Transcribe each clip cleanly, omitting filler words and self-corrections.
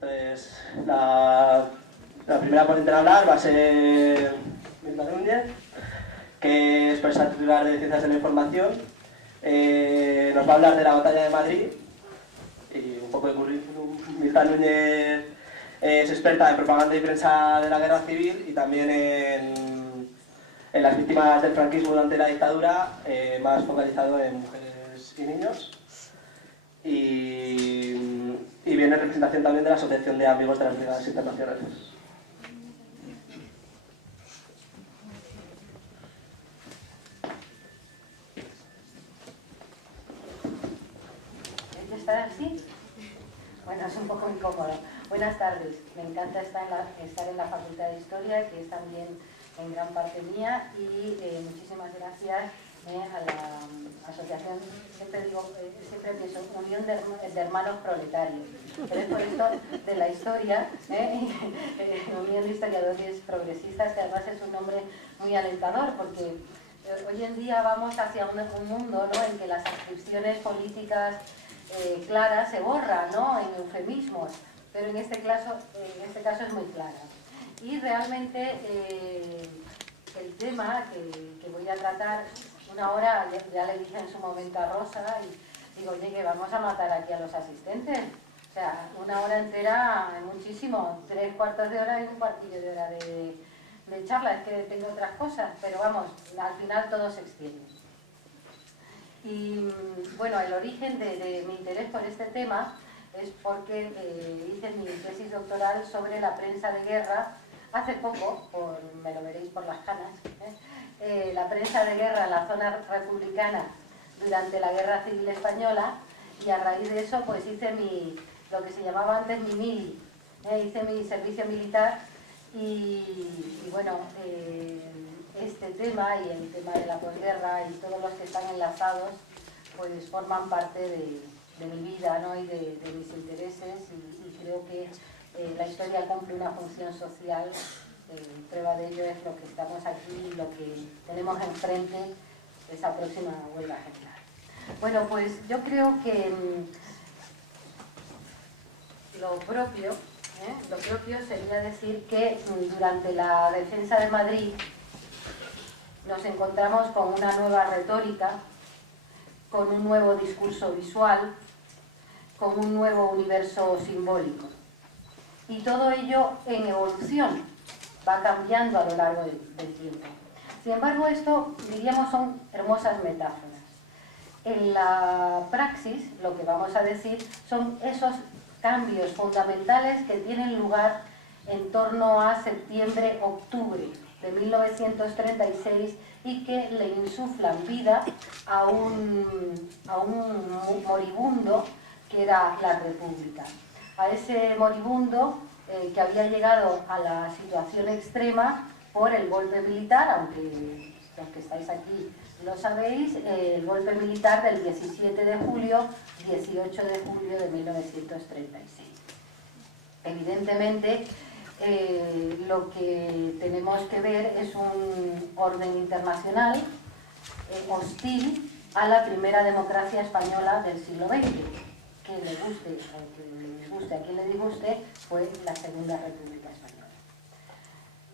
Pues la primera ponente en hablar va a ser Mirta Núñez, que es profesora titular de Ciencias de la Información. Nos va a hablar de la batalla de Madrid y un poco de currículum. Mirta Núñez es experta en propaganda y prensa de la guerra civil y también en las víctimas del franquismo durante la dictadura, más focalizado en mujeres y niños. Y viene en representación también de la Asociación de Amigos de las Brigadas Internacionales. ¿Estar así? Bueno, es un poco incómodo. Buenas tardes. Me encanta estar en la Facultad de Historia, que es también en gran parte mía, y muchísimas gracias a la asociación, siempre pienso, Unión de Hermanos Proletarios, pero es por esto de la historia, Unión de Historiadores Progresistas, que además es un nombre muy alentador, porque hoy en día vamos hacia un mundo, ¿no?, en que las adscripciones políticas claras se borran, ¿no?, en eufemismos, pero en este caso es muy clara. Y realmente el tema que voy a tratar, una hora, ya le dije en su momento a Rosa, y digo, oye, que vamos a matar aquí a los asistentes. O sea, una hora entera, muchísimo, 3/4 de hora y un cuartillo de hora de charla, es que tengo otras cosas, pero vamos, al final todo se extiende. Y bueno, el origen de mi interés por este tema es porque hice mi tesis doctoral sobre la prensa de guerra hace poco, me lo veréis por las canas, la prensa de guerra en la zona republicana durante la Guerra Civil Española, y a raíz de eso pues hice lo que se llamaba antes mi mili, hice mi servicio militar y bueno, este tema y el tema de la posguerra y todos los que están enlazados pues forman parte de mi vida, ¿no?, y de mis intereses, y creo que la historia cumple una función social. Prueba de ello es lo que estamos aquí y lo que tenemos enfrente, esa próxima huelga general. Bueno, pues yo creo que lo propio sería decir que durante la defensa de Madrid nos encontramos con una nueva retórica, con un nuevo discurso visual, con un nuevo universo simbólico. Y todo ello en evolución, va cambiando a lo largo del tiempo. Sin embargo, esto, diríamos, son hermosas metáforas. En la praxis, lo que vamos a decir son esos cambios fundamentales que tienen lugar en torno a septiembre-octubre de 1936 y que le insuflan vida a un moribundo que era la República. A ese moribundo que había llegado a la situación extrema por el golpe militar, aunque los que estáis aquí lo sabéis, el golpe militar del 17 de julio, 18 de julio de 1936. Evidentemente, lo que tenemos que ver es un orden internacional hostil a la primera democracia española del siglo XX. Que le guste o que le disguste, a quien le disguste, fue la Segunda República Española.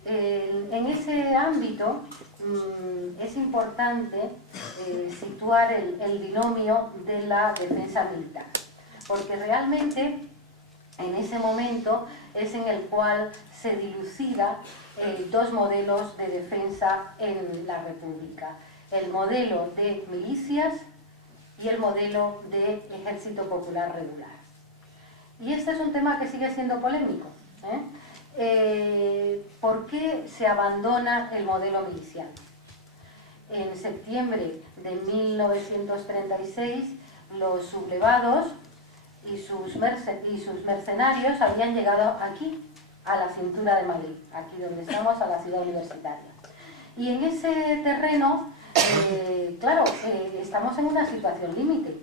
En ese ámbito es importante situar el binomio de la defensa militar, porque realmente en ese momento es en el cual se dilucida dos modelos de defensa en la República: el modelo de milicias y el modelo de ejército popular regular. Y este es un tema que sigue siendo polémico. ¿Por qué se abandona el modelo miliciano? En septiembre de 1936, los sublevados y sus mercenarios habían llegado aquí, a la cintura de Madrid, aquí donde estamos, a la ciudad universitaria. Y en ese terreno, claro, estamos en una situación límite.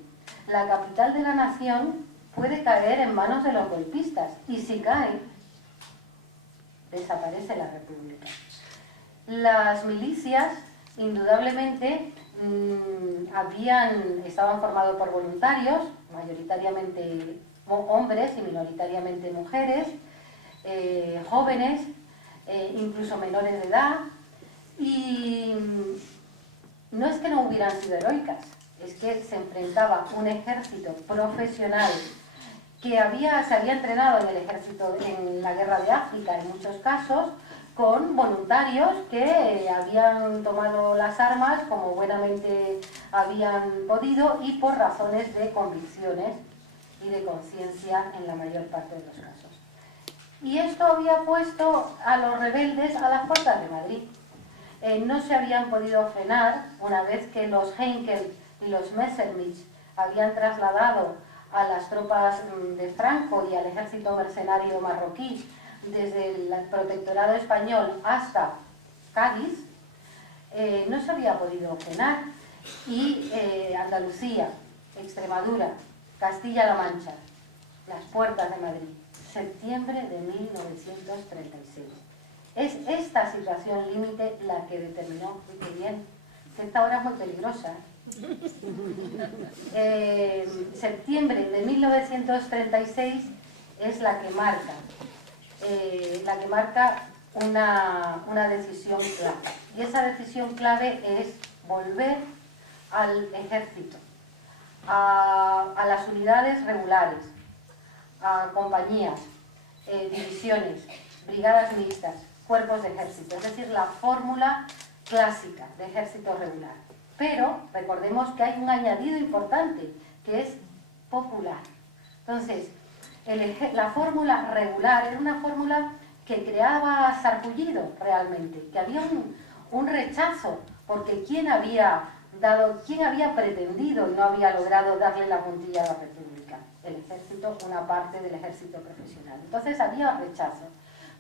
La capital de la nación puede caer en manos de los golpistas, y si cae, desaparece la República. Las milicias, indudablemente, estaban formados por voluntarios, mayoritariamente hombres y minoritariamente mujeres, jóvenes, incluso menores de edad, y no es que no hubieran sido heroicas, es que se enfrentaba un ejército profesional que se había entrenado en el ejército en la guerra de África en muchos casos, con voluntarios que habían tomado las armas como buenamente habían podido y por razones de convicciones y de conciencia en la mayor parte de los casos. Y esto había puesto a los rebeldes a las puertas de Madrid. No se habían podido frenar una vez que los Heinkel y los Messerschmitt habían trasladado a las tropas de Franco y al ejército mercenario marroquí desde el protectorado español hasta Cádiz, no se había podido frenar. Y Andalucía, Extremadura, Castilla-La Mancha, las puertas de Madrid, septiembre de 1936. Es esta situación límite la que determinó, muy bien, que esta hora es muy peligrosa. Septiembre de 1936 es la que marca una decisión clave. Y esa decisión clave es volver al ejército, a las unidades regulares, a compañías, divisiones, brigadas mixtas, cuerpos de ejército, es decir, la fórmula clásica de ejército regular. Pero recordemos que hay un añadido importante, que es popular. Entonces, la fórmula regular era una fórmula que creaba sarpullido realmente, que había un rechazo, porque ¿quién había pretendido y no había logrado darle la puntilla a la República? El ejército, una parte del ejército profesional. Entonces había rechazo.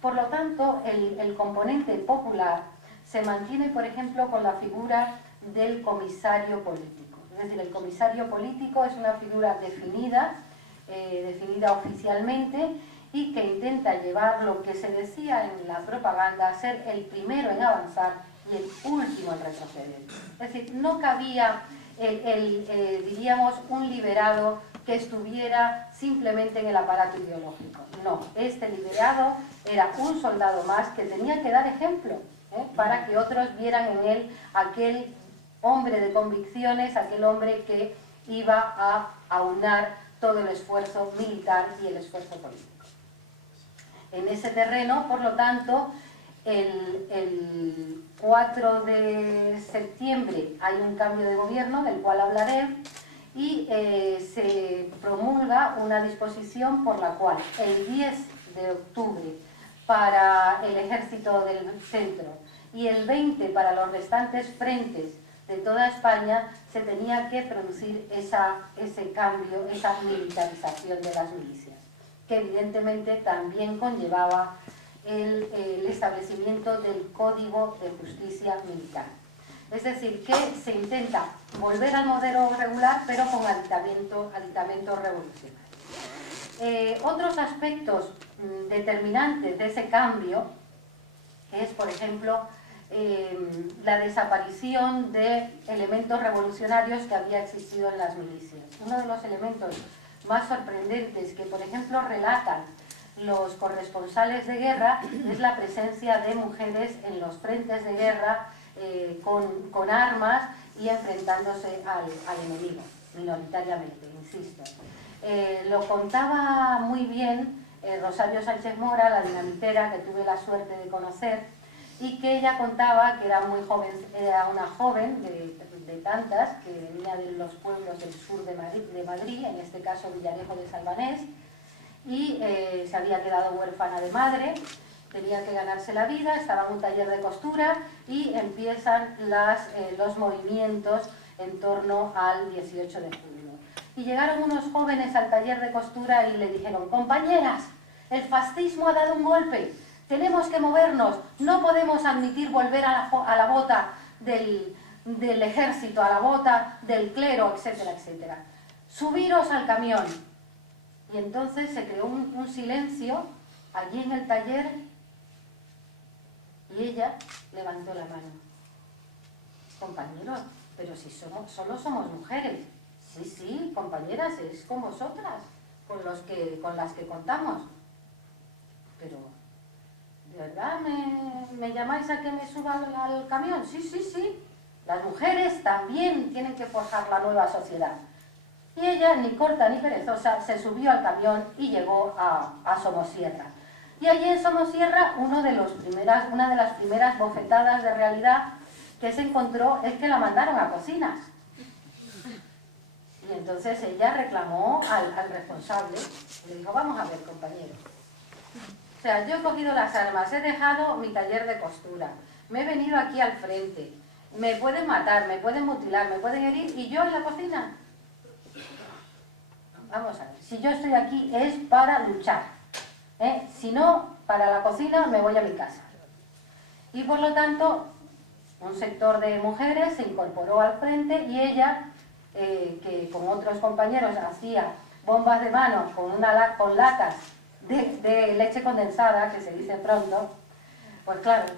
Por lo tanto, el componente popular se mantiene, por ejemplo, con la figura del comisario político. Es decir, el comisario político es una figura definida oficialmente y que intenta llevar lo que se decía en la propaganda, ser el primero en avanzar y el último en retroceder. Es decir, no cabía diríamos, un liberado que estuviera simplemente en el aparato ideológico. No, este liberado era un soldado más que tenía que dar ejemplo, para que otros vieran en él aquel hombre de convicciones, aquel hombre que iba a aunar todo el esfuerzo militar y el esfuerzo político. En ese terreno, por lo tanto, el 4 de septiembre hay un cambio de gobierno, del cual hablaré, y se promulga una disposición por la cual el 10 de octubre para el ejército del centro y el 20 para los restantes frentes de toda España se tenía que producir ese cambio, esa militarización de las milicias, que evidentemente también conllevaba el establecimiento del Código de Justicia Militar. Es decir, que se intenta volver al modelo regular, pero con aditamento revolucionario. Otros aspectos determinantes de ese cambio es, por ejemplo, la desaparición de elementos revolucionarios que había existido en las milicias. Uno de los elementos más sorprendentes que, por ejemplo, relatan los corresponsales de guerra es la presencia de mujeres en los frentes de guerra con armas y enfrentándose al enemigo, minoritariamente, insisto. Lo contaba muy bien Rosario Sánchez Mora, la dinamitera que tuve la suerte de conocer, y que ella contaba que era muy joven, era una joven de tantas, que venía de los pueblos del sur de Madrid, en este caso Villarejo de Salvanés, y se había quedado huérfana de madre, tenía que ganarse la vida, estaba en un taller de costura y empiezan los movimientos en torno al 18 de julio. Y llegaron unos jóvenes al taller de costura y le dijeron: compañeras, el fascismo ha dado un golpe, tenemos que movernos, no podemos admitir volver a la bota del ejército, a la bota del clero, etcétera, etcétera. Subiros al camión. Y entonces se creó un silencio allí en el taller y ella levantó la mano. Compañeros, pero si solo somos mujeres. Sí, compañeras, es con vosotras. con las que contamos. Pero, ¿de verdad me llamáis a que me suba al camión? Sí, sí, sí. Las mujeres también tienen que forjar la nueva sociedad. Y ella, ni corta ni perezosa, se subió al camión y llegó a Somosierra. Y allí en Somosierra, una de las primeras bofetadas de realidad que se encontró es que la mandaron a cocinas. Y entonces ella reclamó al responsable, le dijo, vamos a ver, compañero. O sea, yo he cogido las armas, he dejado mi taller de costura, me he venido aquí al frente, me pueden matar, me pueden mutilar, me pueden herir, y yo en la cocina. Vamos a ver, si yo estoy aquí es para luchar, ¿eh? Si no, para la cocina me voy a mi casa. Y por lo tanto, un sector de mujeres se incorporó al frente y ella, que con otros compañeros hacía bombas de mano con latas de leche condensada, que se dice pronto, pues claro,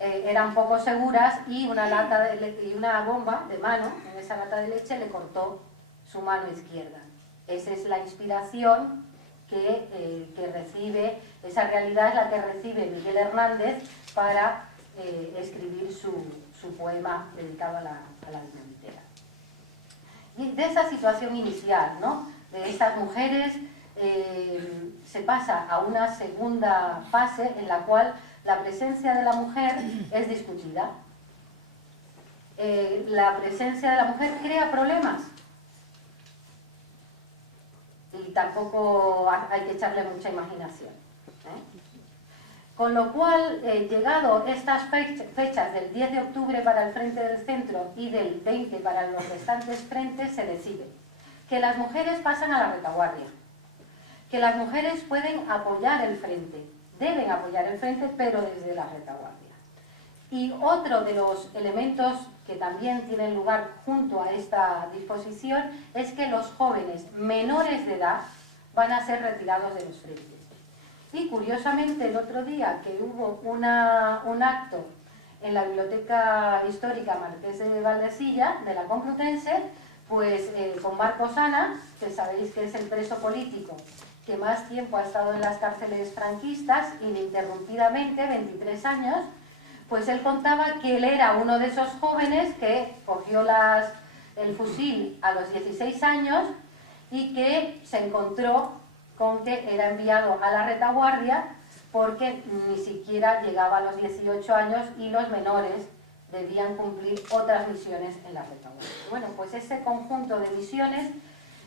eran poco seguras y una bomba de mano en esa lata de leche le cortó su mano izquierda. Esa es la inspiración que recibe, esa realidad es la que recibe Miguel Hernández para escribir su poema dedicado a la dinamitera. Y de esa situación inicial, ¿no?, de estas mujeres, se pasa a una segunda fase en la cual la presencia de la mujer es discutida. La presencia de la mujer crea problemas y tampoco hay que echarle mucha imaginación, ¿eh? Con lo cual, llegado estas fechas del 10 de octubre para el Frente del Centro y del 20 para los restantes frentes, se decide que las mujeres pasan a la retaguardia, que las mujeres pueden apoyar el frente, deben apoyar el frente, pero desde la retaguardia. Y otro de los elementos que también tienen lugar junto a esta disposición es que los jóvenes menores de edad van a ser retirados de los frentes. Y curiosamente el otro día que hubo un acto en la Biblioteca Histórica Marqués de Valdesilla, de la Complutense, pues con Marcos Ana, que sabéis que es el preso político que más tiempo ha estado en las cárceles franquistas, ininterrumpidamente, 23 años, pues él contaba que él era uno de esos jóvenes que cogió el fusil a los 16 años y que se encontró con que era enviado a la retaguardia porque ni siquiera llegaba a los 18 años y los menores debían cumplir otras misiones en la retaguardia. Bueno, pues ese conjunto de misiones,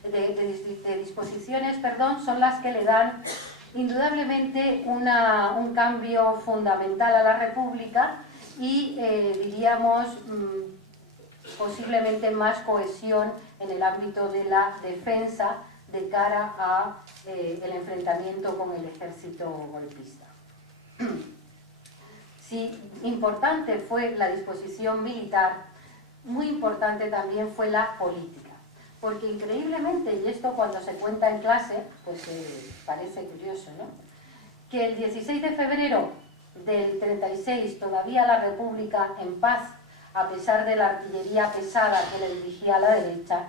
de disposiciones, son las que le dan indudablemente un cambio fundamental a la República y diríamos posiblemente más cohesión en el ámbito de la defensa de cara a el enfrentamiento con el ejército golpista. Si importante fue la disposición militar, muy importante también fue la política, porque increíblemente, y esto cuando se cuenta en clase, pues parece curioso, ¿no?, que el 16 de febrero del 36 todavía la República en paz, a pesar de la artillería pesada que le dirigía a la derecha,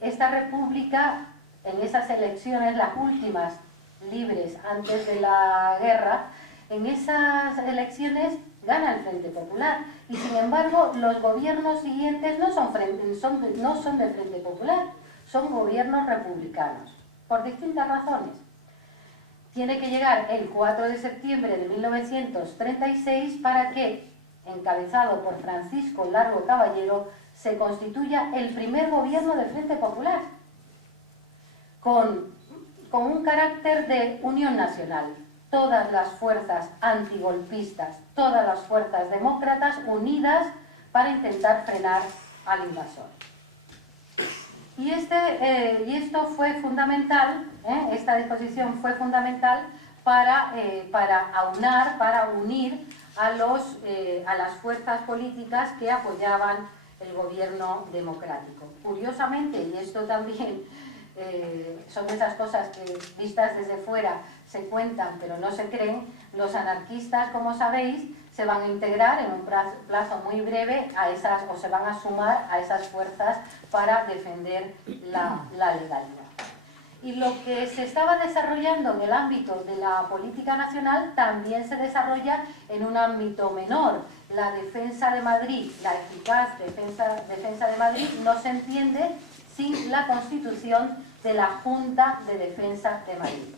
esta República, en esas elecciones, las últimas libres antes de la guerra, en esas elecciones gana el Frente Popular y sin embargo los gobiernos siguientes no son del Frente Popular, son gobiernos republicanos, por distintas razones. Tiene que llegar el 4 de septiembre de 1936 para que, encabezado por Francisco Largo Caballero, se constituya el primer gobierno del Frente Popular, con un carácter de unión nacional. Todas las fuerzas antigolpistas, todas las fuerzas demócratas unidas para intentar frenar al invasor. Y esto fue fundamental, esta disposición fue fundamental para aunar, para unir a las fuerzas políticas que apoyaban el gobierno democrático. Curiosamente, y esto también son de esas cosas que vistas desde fuera se cuentan pero no se creen, los anarquistas, como sabéis, se van a integrar en un plazo muy breve se van a sumar a esas fuerzas para defender la legalidad. Y lo que se estaba desarrollando en el ámbito de la política nacional también se desarrolla en un ámbito menor. La defensa de Madrid, la eficaz defensa de Madrid, no se entiende sin la constitución de la Junta de Defensa de Madrid.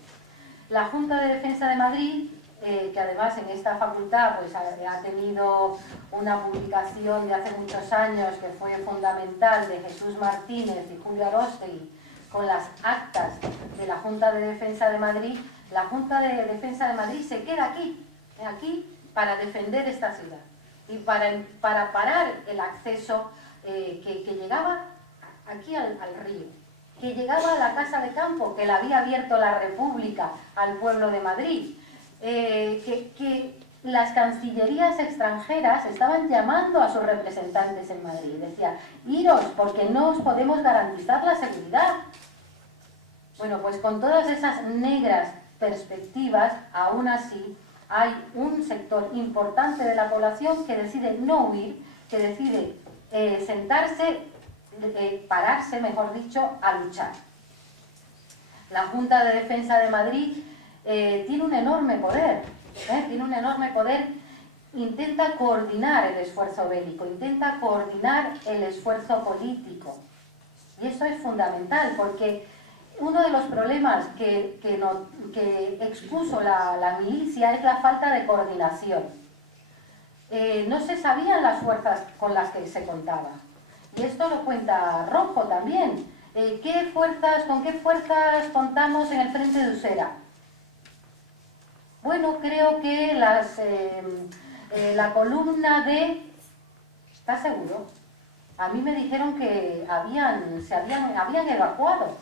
La Junta de Defensa de Madrid, que además en esta facultad pues, ha tenido una publicación de hace muchos años que fue fundamental, de Jesús Martínez y Julio Aróstegui, con las actas de la Junta de Defensa de Madrid. La Junta de Defensa de Madrid se queda aquí para defender esta ciudad y para parar el acceso que llegaba aquí al río, que llegaba a la Casa de Campo, que la había abierto la República al pueblo de Madrid, que las cancillerías extranjeras estaban llamando a sus representantes en Madrid. Decía, iros, porque no os podemos garantizar la seguridad. Bueno, pues con todas esas negras perspectivas, aún así, hay un sector importante de la población que decide no huir, que decide sentarse, pararse, mejor dicho, a luchar. La Junta de Defensa de Madrid tiene un enorme poder, intenta coordinar el esfuerzo bélico, intenta coordinar el esfuerzo político. Y eso es fundamental, porque uno de los problemas que expuso la milicia es la falta de coordinación. No se sabían las fuerzas con las que se contaba. Y esto lo cuenta Rojo también. ¿Con qué fuerzas contamos en el frente de Usera? Bueno, creo que la columna de... ¿Estás seguro? A mí me dijeron que habían evacuado.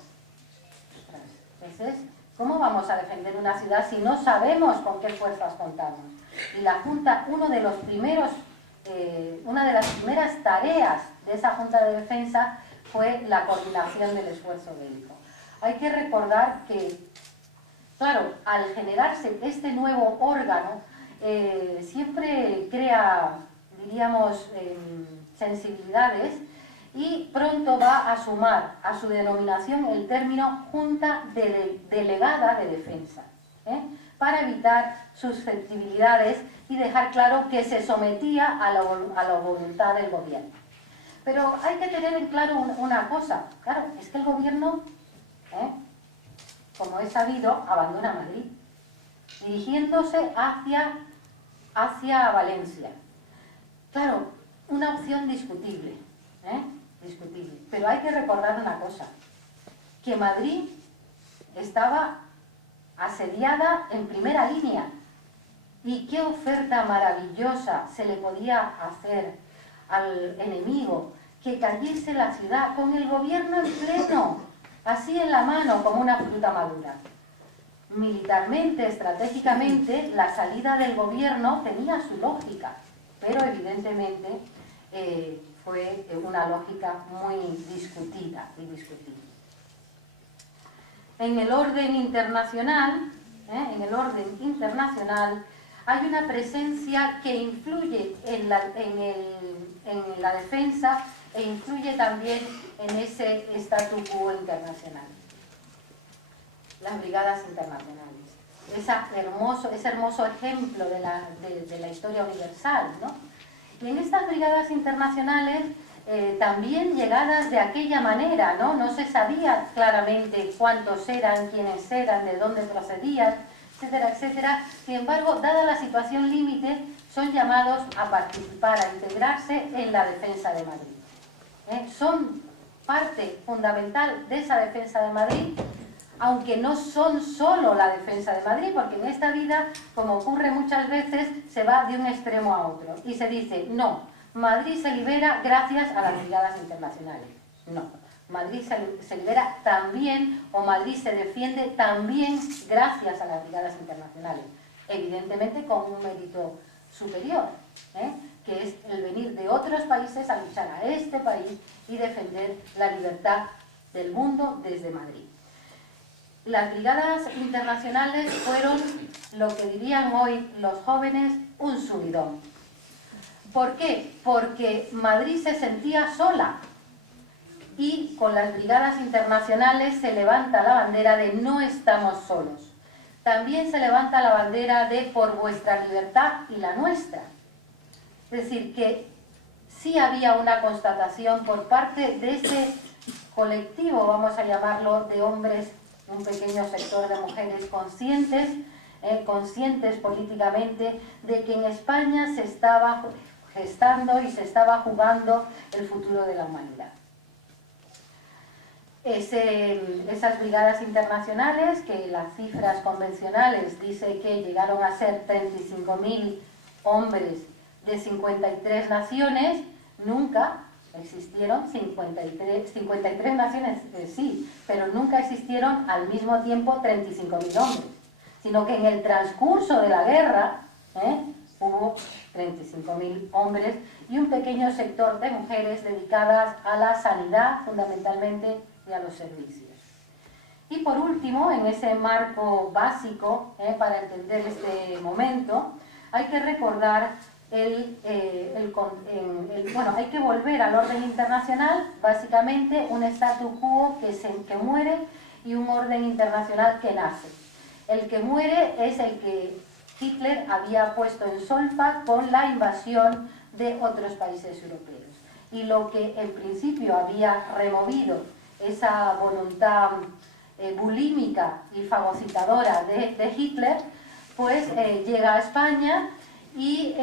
Entonces, ¿cómo vamos a defender una ciudad si no sabemos con qué fuerzas contamos? Y la Junta, una de las primeras tareas de esa Junta de Defensa fue la coordinación del esfuerzo bélico. Hay que recordar que, claro, al generarse este nuevo órgano, siempre crea, diríamos, sensibilidades, y pronto va a sumar a su denominación el término Junta Delegada de Defensa, para evitar susceptibilidades y dejar claro que se sometía a la voluntad del gobierno. Pero hay que tener en claro una cosa, claro, es que el gobierno, como es sabido, abandona Madrid, dirigiéndose hacia Valencia. Claro, una opción discutible, pero hay que recordar una cosa, que Madrid estaba asediada en primera línea, y qué oferta maravillosa se le podía hacer al enemigo, que cayese la ciudad con el gobierno en pleno, así en la mano como una fruta madura. Militarmente, estratégicamente, la salida del gobierno tenía su lógica, pero evidentemente fue una lógica muy discutida y discutida. En el orden internacional, hay una presencia que influye en la defensa e influye también en ese statu quo internacional. Las brigadas internacionales. Ese hermoso ejemplo de la historia universal, ¿no? Y en estas brigadas internacionales, también llegadas de aquella manera, ¿no? No se sabía claramente cuántos eran, quiénes eran, de dónde procedían, etcétera, etcétera. Sin embargo, dada la situación límite, son llamados a participar, a integrarse en la defensa de Madrid. Son parte fundamental de esa defensa de Madrid, aunque no son solo la defensa de Madrid, porque en esta vida, como ocurre muchas veces, se va de un extremo a otro y se dice, no, Madrid se libera gracias a las brigadas internacionales. No, Madrid se libera también, o Madrid se defiende también gracias a las brigadas internacionales, evidentemente con un mérito superior, que es el venir de otros países a luchar a este país y defender la libertad del mundo desde Madrid. Las brigadas internacionales fueron, lo que dirían hoy los jóvenes, un subidón. ¿Por qué? Porque Madrid se sentía sola y con las brigadas internacionales se levanta la bandera de no estamos solos. También se levanta la bandera de por vuestra libertad y la nuestra. Es decir, que sí había una constatación por parte de ese colectivo, vamos a llamarlo, de hombres, un pequeño sector de mujeres conscientes, conscientes políticamente, de que en España se estaba gestando y se estaba jugando el futuro de la humanidad. Esas brigadas internacionales, que las cifras convencionales dicen que llegaron a ser 35.000 hombres de 53 naciones, nunca existieron 53 naciones, sí, pero nunca existieron al mismo tiempo 35.000 hombres, sino que en el transcurso de la guerra hubo 35.000 hombres y un pequeño sector de mujeres dedicadas a la sanidad, fundamentalmente, y a los servicios. Y por último, en ese marco básico, para entender este momento, hay que recordar hay que volver al orden internacional, básicamente un statu quo que muere y un orden internacional que nace. El que muere es el que Hitler había puesto en solfa con la invasión de otros países europeos. Y lo que en principio había removido esa voluntad bulímica y fagocitadora de Hitler, pues llega a España y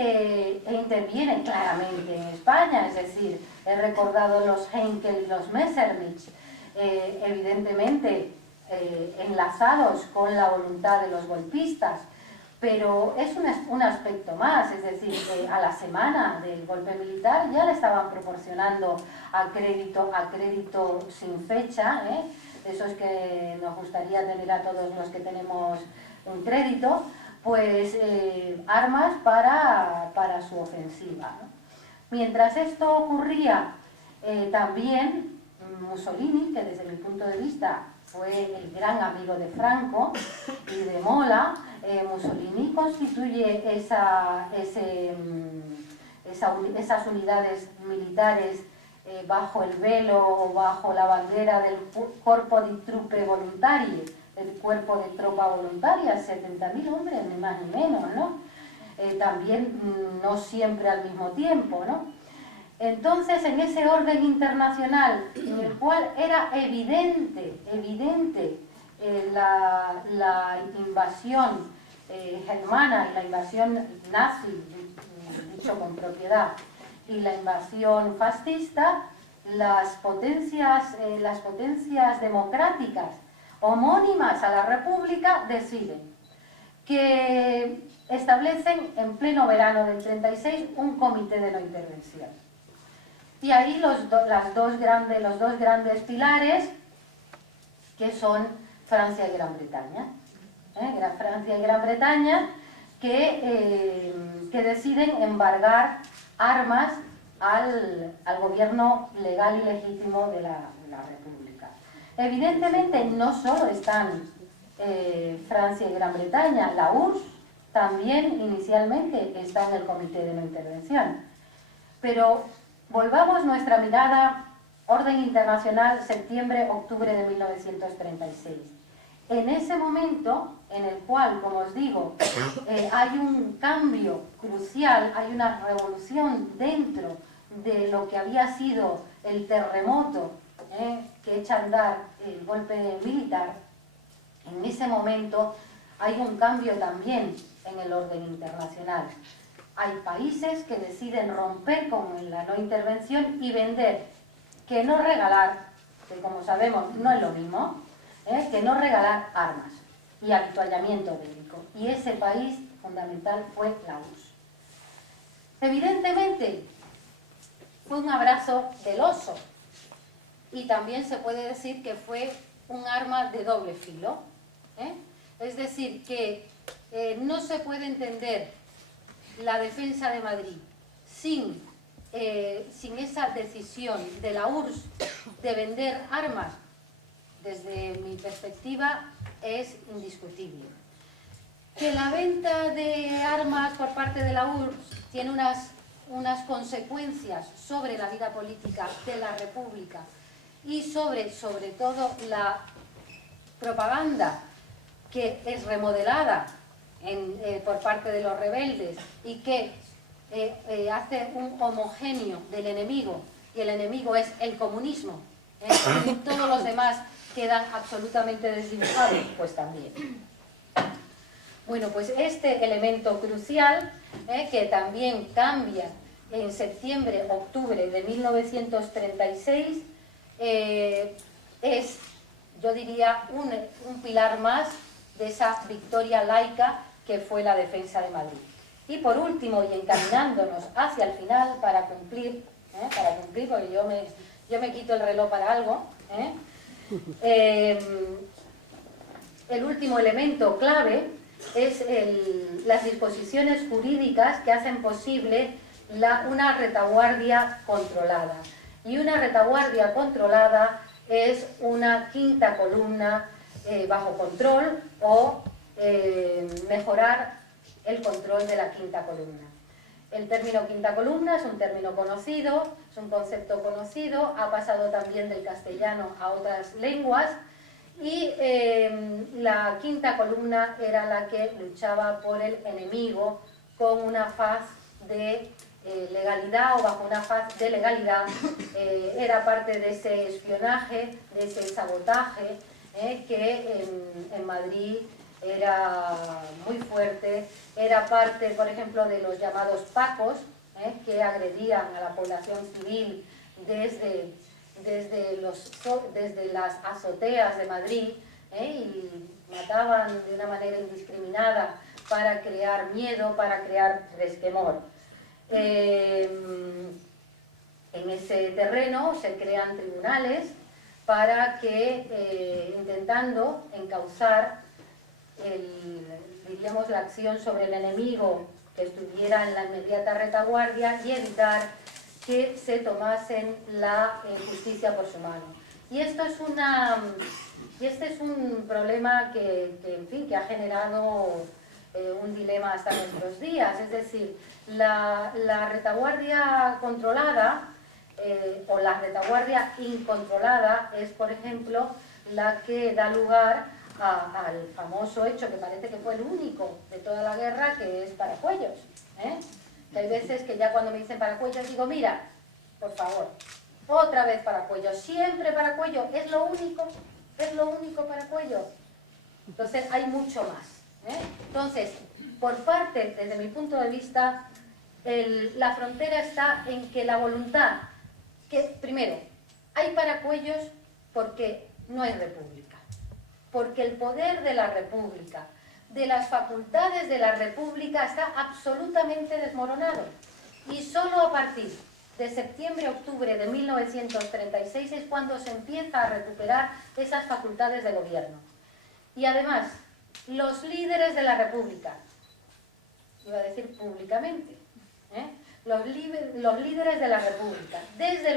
interviene claramente en España. Es decir, he recordado los Henkel y los Messerschmitt, evidentemente enlazados con la voluntad de los golpistas, pero es un aspecto más. Es decir, a la semana del golpe militar ya le estaban proporcionando a crédito sin fecha, esos que nos gustaría tener a todos los que tenemos un crédito, pues armas para su ofensiva, ¿no? Mientras esto ocurría, también Mussolini, que desde mi punto de vista fue el gran amigo de Franco y de Mola, Mussolini constituye esas unidades militares bajo el velo o bajo la bandera del Corpo di Truppe Volontarie, el cuerpo de tropa voluntaria, 70.000 hombres, ni más ni menos, ¿no? También no siempre al mismo tiempo, ¿no? Entonces, en ese orden internacional, en el cual era evidente la invasión germana y la invasión nazi, dicho con propiedad, y la invasión fascista, las potencias democráticas homónimas a la República deciden que establecen en pleno verano del 36 un comité de no intervención. Y ahí los dos grandes pilares, que son Francia y Gran Bretaña. Francia y Gran Bretaña que deciden embargar armas al gobierno legal y legítimo de la República. Evidentemente no solo están Francia y Gran Bretaña, la URSS también inicialmente está en el comité de no intervención. Pero volvamos nuestra mirada, orden internacional, septiembre-octubre de 1936. En ese momento, en el cual, como os digo, hay un cambio crucial, hay una revolución dentro de lo que había sido el terremoto que echa a andar el golpe militar, en ese momento hay un cambio también en el orden internacional. Hay países que deciden romper con la no intervención y vender, que no regalar, que como sabemos no es lo mismo, que no regalar armas y avituallamiento bélico. Y ese país fundamental fue la URSS. Evidentemente, fue un abrazo del oso y también se puede decir que fue un arma de doble filo. Es decir, que no se puede entender la defensa de Madrid sin esa decisión de la URSS de vender armas. Desde mi perspectiva es indiscutible. Que la venta de armas por parte de la URSS tiene unas consecuencias sobre la vida política de la República y sobre todo la propaganda que es remodelada por parte de los rebeldes y que hace un homogéneo del enemigo, y el enemigo es el comunismo, y todos los demás quedan absolutamente desdibujados, pues también. Bueno, pues este elemento crucial, que también cambia en septiembre-octubre de 1936, es, yo diría, un pilar más de esa victoria laica que fue la defensa de Madrid. Y por último, y encaminándonos hacia el final para cumplir, porque yo me quito el reloj para algo, el último elemento clave es las disposiciones jurídicas que hacen posible una retaguardia controlada. Y una retaguardia controlada es una quinta columna bajo control o mejorar el control de la quinta columna. El término quinta columna es un término conocido, es un concepto conocido, ha pasado también del castellano a otras lenguas, y la quinta columna era la que luchaba por el enemigo con una faz de legalidad o bajo una faz de legalidad. Era parte de ese espionaje, de ese sabotaje que en Madrid era muy fuerte. Era parte, por ejemplo, de los llamados pacos, que agredían a la población civil desde las azoteas de Madrid, y mataban de una manera indiscriminada para crear miedo, para crear resquemor. En ese terreno se crean tribunales para que, intentando encauzar diríamos, la acción sobre el enemigo que estuviera en la inmediata retaguardia y evitar que se tomasen la justicia por su mano. Y esto es este es un problema en fin, que ha generado un dilema hasta nuestros días. Es decir, la retaguardia controlada o la retaguardia incontrolada es, por ejemplo, la que da lugar al famoso hecho, que parece que fue el único de toda la guerra, que es Paracuellos. Que hay veces que ya cuando me dicen Paracuellos digo, mira, por favor, otra vez Paracuellos, siempre Paracuellos, es lo único Paracuellos. Entonces hay mucho más. Entonces, por parte, desde mi punto de vista, la frontera está en que la voluntad, que primero, hay Paracuellos porque no hay república. Porque el poder de la república, de las facultades de la república, está absolutamente desmoronado. Y solo a partir de septiembre-octubre de 1936 es cuando se empieza a recuperar esas facultades de gobierno. Y además, los líderes de la república, iba a decir públicamente, los líderes de la república, desde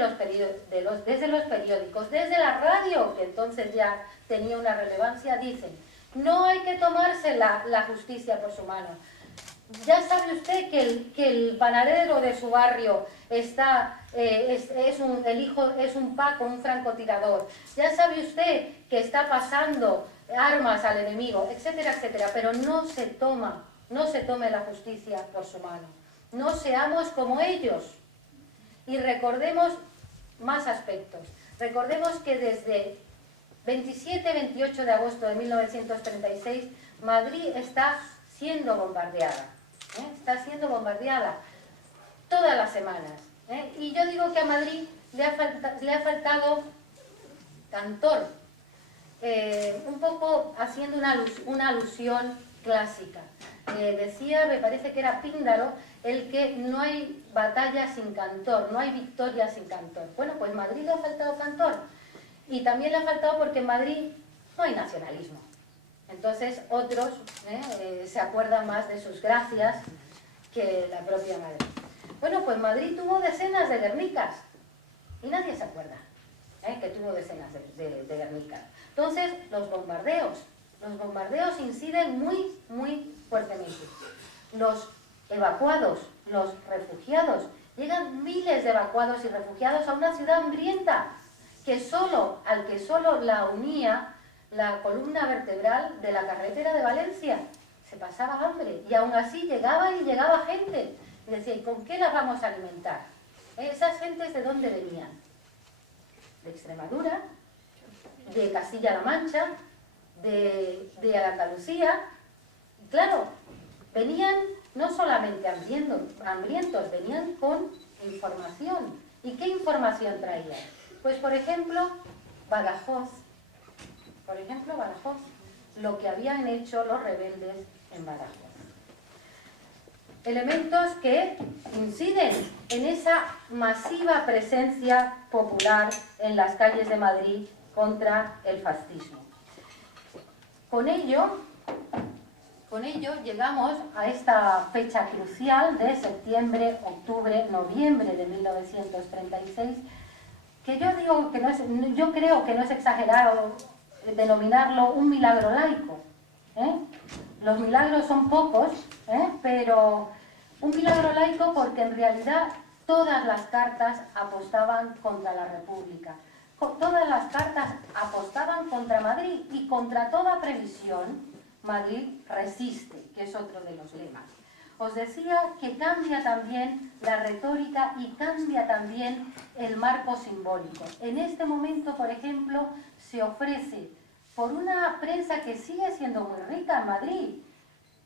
los periódicos, desde la radio, que entonces ya tenía una relevancia, dicen, no hay que tomarse la justicia por su mano. Ya sabe usted que el panadero de su barrio es un Paco, un francotirador. Ya sabe usted que está pasando armas al enemigo, etcétera, etcétera. Pero no se tome la justicia por su mano. No seamos como ellos. Y recordemos más aspectos. Recordemos que desde 27-28 de agosto de 1936 Madrid está siendo bombardeada. Está siendo bombardeada todas las semanas. Y yo digo que a Madrid le ha faltado cantor, un poco haciendo una alusión clásica. Decía, me parece que era Píndaro, el que no hay batalla sin cantor, no hay victoria sin cantor. Bueno, pues Madrid le ha faltado cantor. Y también le ha faltado porque en Madrid no hay nacionalismo. Entonces otros se acuerdan más de sus gracias que la propia Madrid. Bueno, pues Madrid tuvo decenas de Guernicas y nadie se acuerda que tuvo decenas de Guernicas. Entonces los bombardeos inciden muy, muy fuertemente. Los evacuados, los refugiados, llegan miles de evacuados y refugiados a una ciudad hambrienta al que solo la unía la columna vertebral de la carretera de Valencia. Se pasaba hambre y aún así llegaba gente. Y decía, ¿y con qué las vamos a alimentar? ¿Esas gentes de dónde venían? De Extremadura, de Castilla-La Mancha, de Andalucía. Y claro, venían no solamente hambrientos, venían con información. ¿Y qué información traían? Pues por ejemplo, Badajoz, lo que habían hecho los rebeldes en Badajoz. Elementos que inciden en esa masiva presencia popular en las calles de Madrid contra el fascismo. Con ello llegamos a esta fecha crucial de septiembre, octubre, noviembre de 1936, que yo creo que no es exagerado denominarlo un milagro laico. Los milagros son pocos, pero un milagro laico porque en realidad todas las cartas apostaban contra la República. Todas las cartas apostaban contra Madrid y contra toda previsión, Madrid resiste, que es otro de los lemas. Os decía que cambia también la retórica y cambia también el marco simbólico. En este momento, por ejemplo, se ofrece por una prensa que sigue siendo muy rica en Madrid.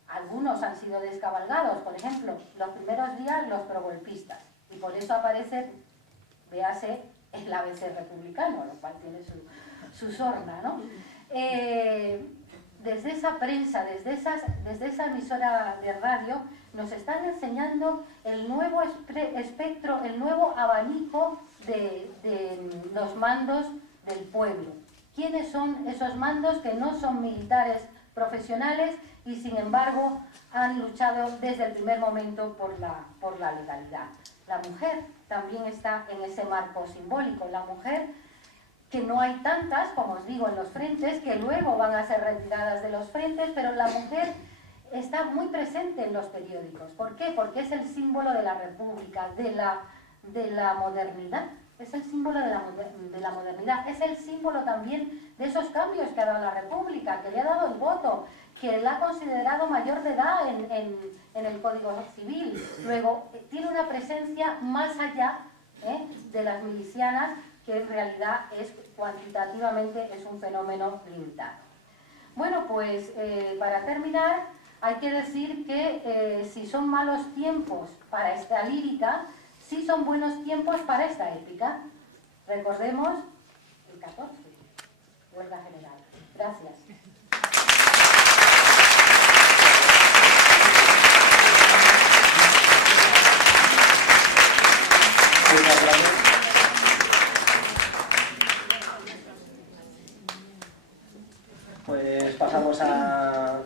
Algunos han sido descabalgados, por ejemplo, los primeros días los progolpistas, y por eso aparece, véase, el ABC republicano, lo cual tiene su sorna, ¿no? Desde esa prensa, desde esa emisora de radio, nos están enseñando el nuevo espectro, el nuevo abanico de los mandos del pueblo. ¿Quiénes son esos mandos que no son militares profesionales y sin embargo han luchado desde el primer momento por la legalidad? La mujer también está en ese marco simbólico. La mujer, que no hay tantas, como os digo, en los frentes, que luego van a ser retiradas de los frentes, pero la mujer está muy presente en los periódicos. ¿Por qué? Porque es el símbolo de la República, de la modernidad. Es el símbolo de la modernidad, es el símbolo también de esos cambios que ha dado la República, que le ha dado el voto, que la ha considerado mayor de edad en el Código Civil. Luego, tiene una presencia más allá de las milicianas, que en realidad cuantitativamente es un fenómeno limitado. Bueno, pues para terminar, hay que decir que si son malos tiempos para esta lírica, sí son buenos tiempos para esta épica. Recordemos el 14, huelga general. Gracias. Muchas gracias. Pues pasamos a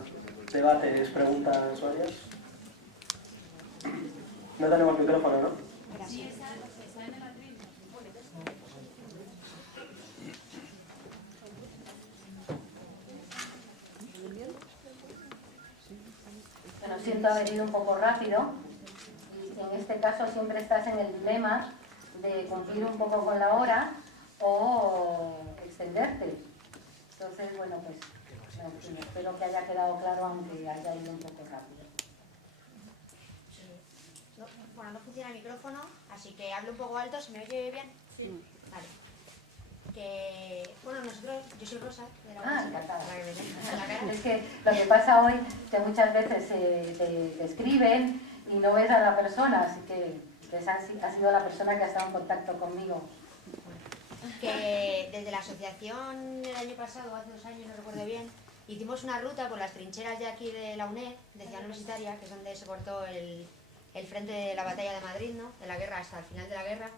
debates, preguntas varias. No tenemos micrófono, ¿no? Bueno, siento haber ido un poco rápido y en este caso siempre estás en el dilema de cumplir un poco con la hora o extenderte. Entonces, bueno, pues espero que haya quedado claro aunque haya ido un poco rápido. Bueno, no funciona el micrófono, así que hablo un poco alto. ¿Se me oye bien? Sí. Vale. Bueno, yo soy Rosa. Encantada. Es que lo que pasa hoy, que muchas veces te escriben y no ves a la persona, así que esa ha sido la persona que ha estado en contacto conmigo. Que desde la asociación el año pasado, hace 2 años, no recuerdo bien, hicimos una ruta por las trincheras de aquí de la UNED, de Ciudad Universitaria, que es donde se cortó el frente de la batalla de Madrid, ¿no? De la guerra hasta el final de la guerra.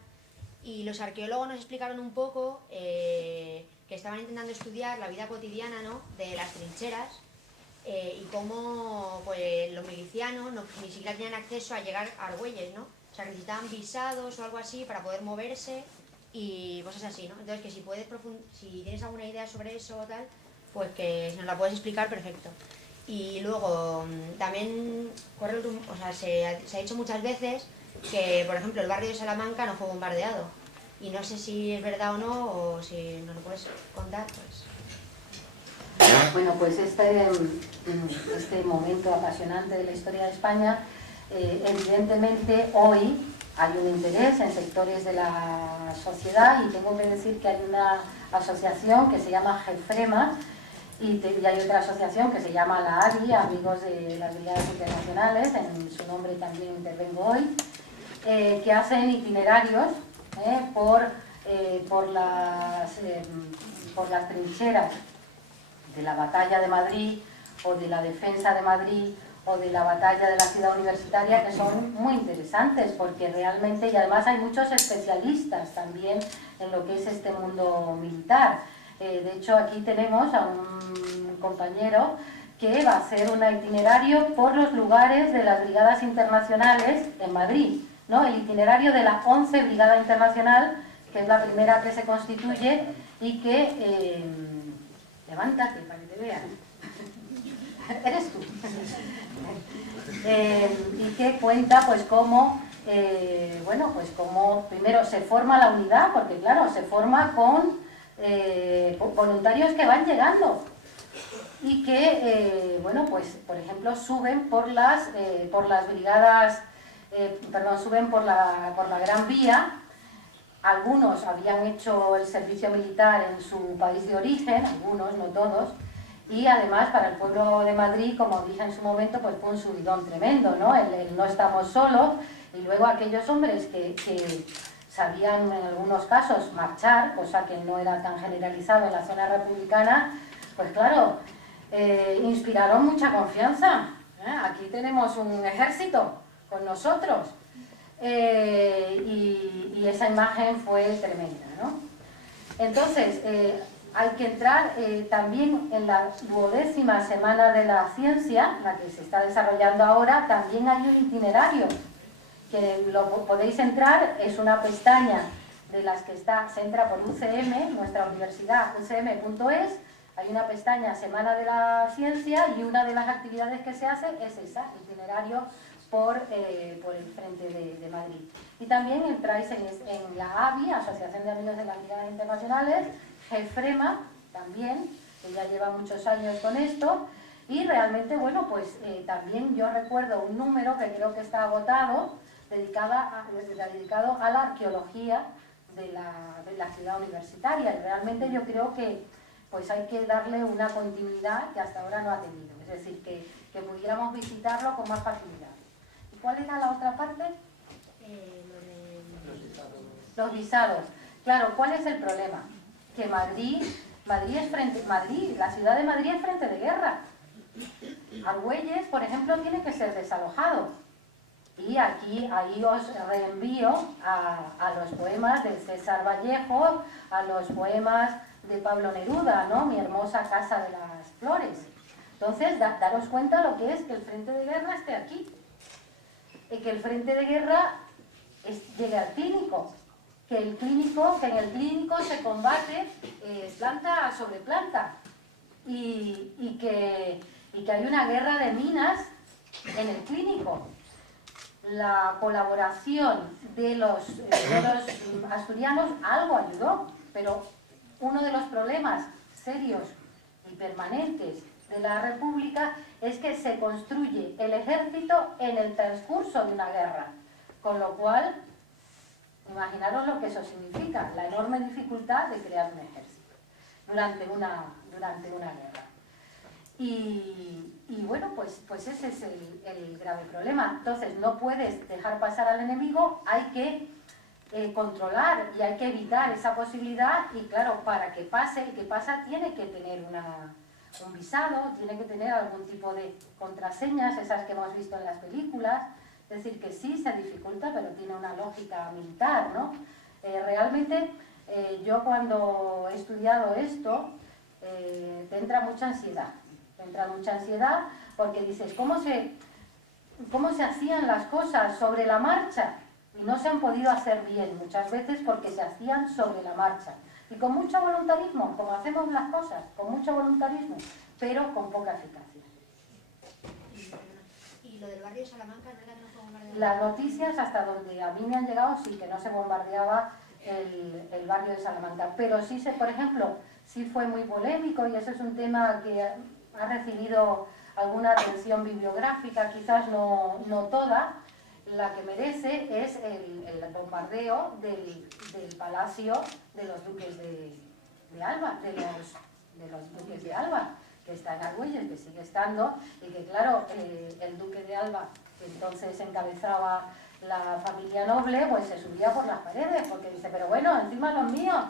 Y los arqueólogos nos explicaron un poco que estaban intentando estudiar la vida cotidiana, ¿no? De las trincheras y cómo pues, los milicianos ni siquiera tenían acceso a llegar a Argüelles, ¿no? O sea, que necesitaban visados o algo así para poder moverse y cosas así, ¿no? Entonces, que si tienes alguna idea sobre eso o tal, pues que nos la puedes explicar, perfecto. Y luego, también se ha dicho muchas veces que, por ejemplo, el barrio de Salamanca no fue bombardeado. y no sé si es verdad o no, o si nos lo puedes contar, pues. Bueno, pues este momento apasionante de la historia de España, evidentemente hoy hay un interés en sectores de la sociedad, y tengo que decir que hay una asociación que se llama GEFREMA, y hay otra asociación que se llama la ABI, Amigos de las Brigadas Internacionales, en su nombre también intervengo hoy, que hacen itinerarios por las trincheras de la batalla de Madrid, o de la defensa de Madrid, o de la batalla de la ciudad universitaria, que son muy interesantes, porque realmente, y además hay muchos especialistas también en lo que es este mundo militar. De hecho, aquí tenemos a un compañero que va a hacer un itinerario por los lugares de las brigadas internacionales en Madrid, ¿no? El itinerario de la 11 Brigada Internacional, que es la primera que se constituye y que... levántate para que te vean. Eres tú. Y que cuenta pues cómo, bueno, pues cómo primero se forma la unidad, porque claro, se forma con voluntarios que van llegando y que, bueno, pues por ejemplo suben por las brigadas, suben por la Gran Vía. Algunos habían hecho el servicio militar en su país de origen, algunos, no todos, y además para el pueblo de Madrid, como dije en su momento, pues fue un subidón tremendo, ¿no? El no estamos solos, y luego aquellos hombres que sabían en algunos casos marchar, cosa que no era tan generalizado en la zona republicana, pues claro, inspiraron mucha confianza. Aquí tenemos un ejército con nosotros. Y esa imagen fue tremenda, ¿no? Entonces, hay que entrar también en la 12ª Semana de la Ciencia, la que se está desarrollando ahora. También hay un itinerario que lo podéis entrar, es una pestaña de las que se entra por UCM, nuestra universidad, ucm.es. Hay una pestaña Semana de la Ciencia, y una de las actividades que se hace es esa, itinerario por el frente de Madrid. Y también entráis en la ABI, Asociación de Amigos de las Brigadas Internacionales, GEFREMA también, que ya lleva muchos años con esto, y realmente, bueno, pues también yo recuerdo un número que creo que está agotado, dedicado a la arqueología de la ciudad universitaria, y realmente yo creo que pues hay que darle una continuidad que hasta ahora no ha tenido, es decir, que pudiéramos visitarlo con más facilidad. ¿Cuál era la otra parte? Los visados. Claro, ¿cuál es el problema? Que Madrid, la ciudad de Madrid es frente de guerra. Argüelles, por ejemplo, tiene que ser desalojado. Y ahí os reenvío a los poemas de César Vallejo, a los poemas de Pablo Neruda, ¿no? Mi hermosa casa de las flores. Entonces, daros cuenta lo que es que el frente de guerra esté aquí. Y que el frente de guerra llegue al clínico. Que en el clínico se combate planta sobre planta. Y que hay una guerra de minas en el clínico. La colaboración de los asturianos algo ayudó, pero uno de los problemas serios y permanentes de la República es que se construye el ejército en el transcurso de una guerra, con lo cual, imaginaros lo que eso significa, la enorme dificultad de crear un ejército durante una guerra. Y bueno, pues ese es el grave problema. Entonces, no puedes dejar pasar al enemigo, hay que controlar y hay que evitar esa posibilidad. Y claro, para que pase, el que pasa tiene que tener un visado, tiene que tener algún tipo de contraseñas, esas que hemos visto en las películas. Es decir, que sí se dificulta, pero tiene una lógica militar, ¿no? Realmente, yo cuando he estudiado esto, te entra mucha ansiedad. Porque dices, ¿cómo se hacían las cosas sobre la marcha? Y no se han podido hacer bien muchas veces porque se hacían sobre la marcha. Y con mucho voluntarismo, como hacemos las cosas, con mucho voluntarismo, pero con poca eficacia. ¿Y lo del barrio de Salamanca, no era que no fue bombardeado? Las noticias, hasta donde a mí me han llegado, sí que no se bombardeaba el barrio de Salamanca. Pero sí, por ejemplo, sí fue muy polémico y ese es un tema que ha recibido alguna atención bibliográfica, quizás no toda. La que merece es el bombardeo del palacio de los duques de Alba, de los duques de Alba, que está en Argüelles, que sigue estando, y que claro, el duque de Alba, que entonces encabezaba la familia noble, pues se subía por las paredes, porque dice, pero bueno, encima los míos.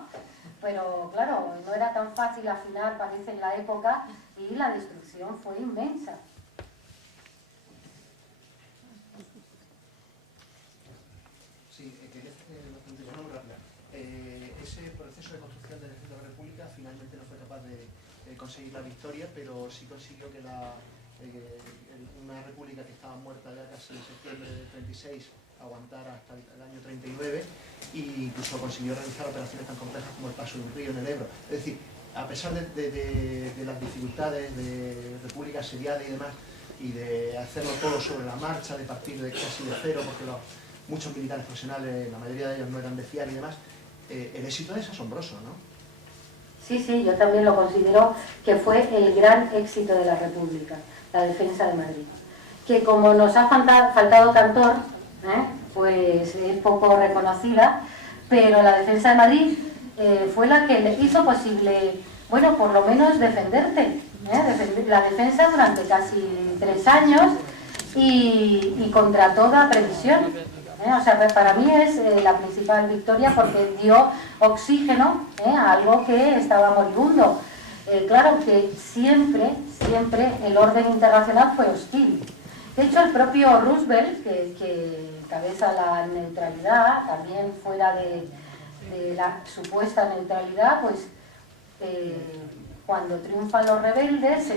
Pero claro, no era tan fácil afinar, parece, en la época, y la destrucción fue inmensa. Sí, quería hacer una pregunta muy rápida. Ese proceso de construcción del Ejército de la República finalmente no fue capaz de conseguir la victoria, pero sí consiguió que una república que estaba muerta ya casi en septiembre del 36 aguantara hasta el año 39 e incluso consiguió realizar operaciones tan complejas como el paso de un río en el Ebro. Es decir, a pesar de las dificultades de república asediada y demás, y de hacerlo todo sobre la marcha, de partir de casi de cero, porque muchos militares profesionales, la mayoría de ellos no eran de fiar y demás, el éxito es asombroso, ¿no? Sí, yo también lo considero que fue el gran éxito de la República, la defensa de Madrid. Que como nos ha faltado cantor, pues es poco reconocida, pero la defensa de Madrid fue la que le hizo posible, bueno, por lo menos defenderte, la defensa durante casi 3 años y contra toda previsión. O sea, para mí es la principal victoria porque dio oxígeno a algo que estaba moribundo. Claro que siempre el orden internacional fue hostil. De hecho, el propio Roosevelt, que encabeza la neutralidad, también fuera de la supuesta neutralidad, pues cuando triunfan los rebeldes,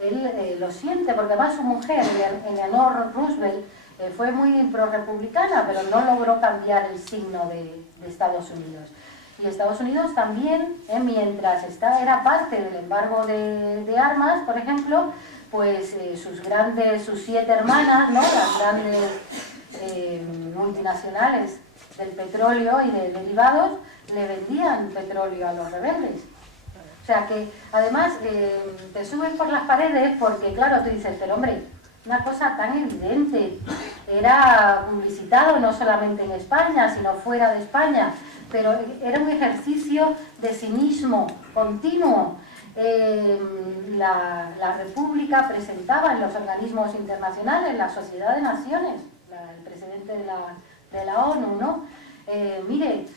él lo siente, porque además su mujer, Eleanor Roosevelt, fue muy pro-republicana, pero no logró cambiar el signo de Estados Unidos. Y Estados Unidos también, mientras era parte del embargo de armas, por ejemplo, pues sus 7 hermanas, ¿no?, las grandes multinacionales del petróleo y de derivados, le vendían petróleo a los rebeldes. O sea que, además, te subes por las paredes porque, claro, tú dices, pero hombre, una cosa tan evidente, era publicitado no solamente en España, sino fuera de España, pero era un ejercicio de cinismo continuo. La República presentaba en los organismos internacionales, la Sociedad de Naciones, el presidente de la ONU, ¿no? Mire,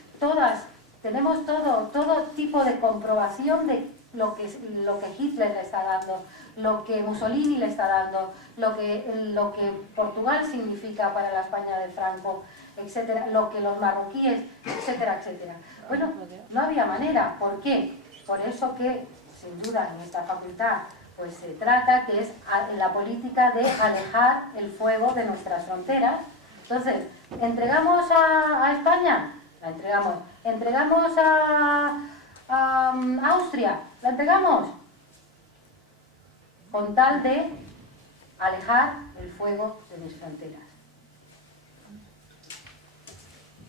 tenemos todo tipo de comprobación de lo que Hitler le está dando, lo que Mussolini le está dando, lo que Portugal significa para la España de Franco, etcétera, lo que los marroquíes, etcétera, etcétera. Bueno, no había manera. ¿Por qué? Por eso que, sin duda, en esta facultad pues se trata, que es la política de alejar el fuego de nuestras fronteras. Entonces, ¿entregamos a España? La entregamos. ¿Entregamos a Austria? ¿La entregamos? Con tal de alejar el fuego de mis fronteras.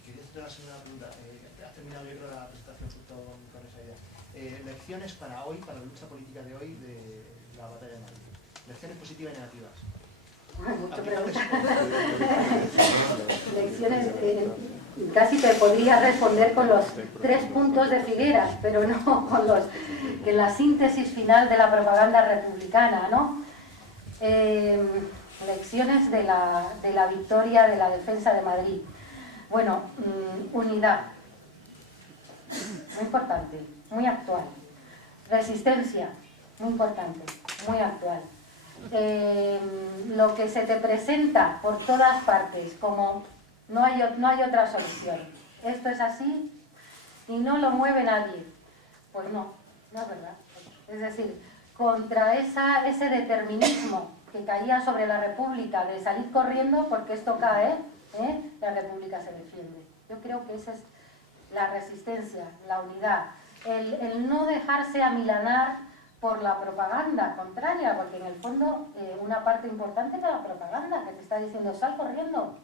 Quería hacer la segunda pregunta. Has terminado, yo creo, la presentación justo con esa idea. Lecciones para hoy, para la lucha política de hoy de la batalla de Madrid. Lecciones positivas y negativas. Mucho pregunta. Lecciones, casi te podría responder con los 3 puntos de Figueras, pero no con la síntesis final de la propaganda republicana, ¿no? Lecciones de la victoria de la defensa de Madrid. Bueno, unidad, muy importante, muy actual. Resistencia, muy importante, muy actual. Lo que se te presenta por todas partes como no hay otra solución, esto es así y no lo mueve nadie, pues no es verdad. Es decir, contra ese determinismo que caía sobre la República de salir corriendo porque esto cae, la República se defiende. Yo creo que esa es la resistencia, la unidad, el no dejarse amilanar por la propaganda contraria, porque en el fondo una parte importante de la propaganda que te está diciendo sal corriendo,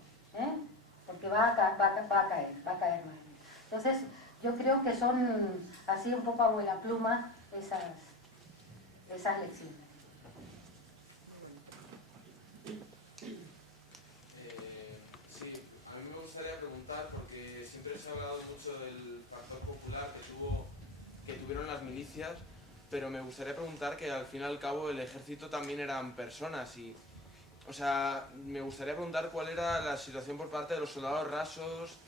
porque va a caer Madrid. Entonces, yo creo que son así un poco a vuela pluma esas lecciones. Sí, a mí me gustaría preguntar, porque siempre se ha hablado mucho del factor popular que tuvieron las milicias, pero me gustaría preguntar que al fin y al cabo el ejército también eran personas y, o sea, me gustaría preguntar cuál era la situación por parte de los soldados rasos,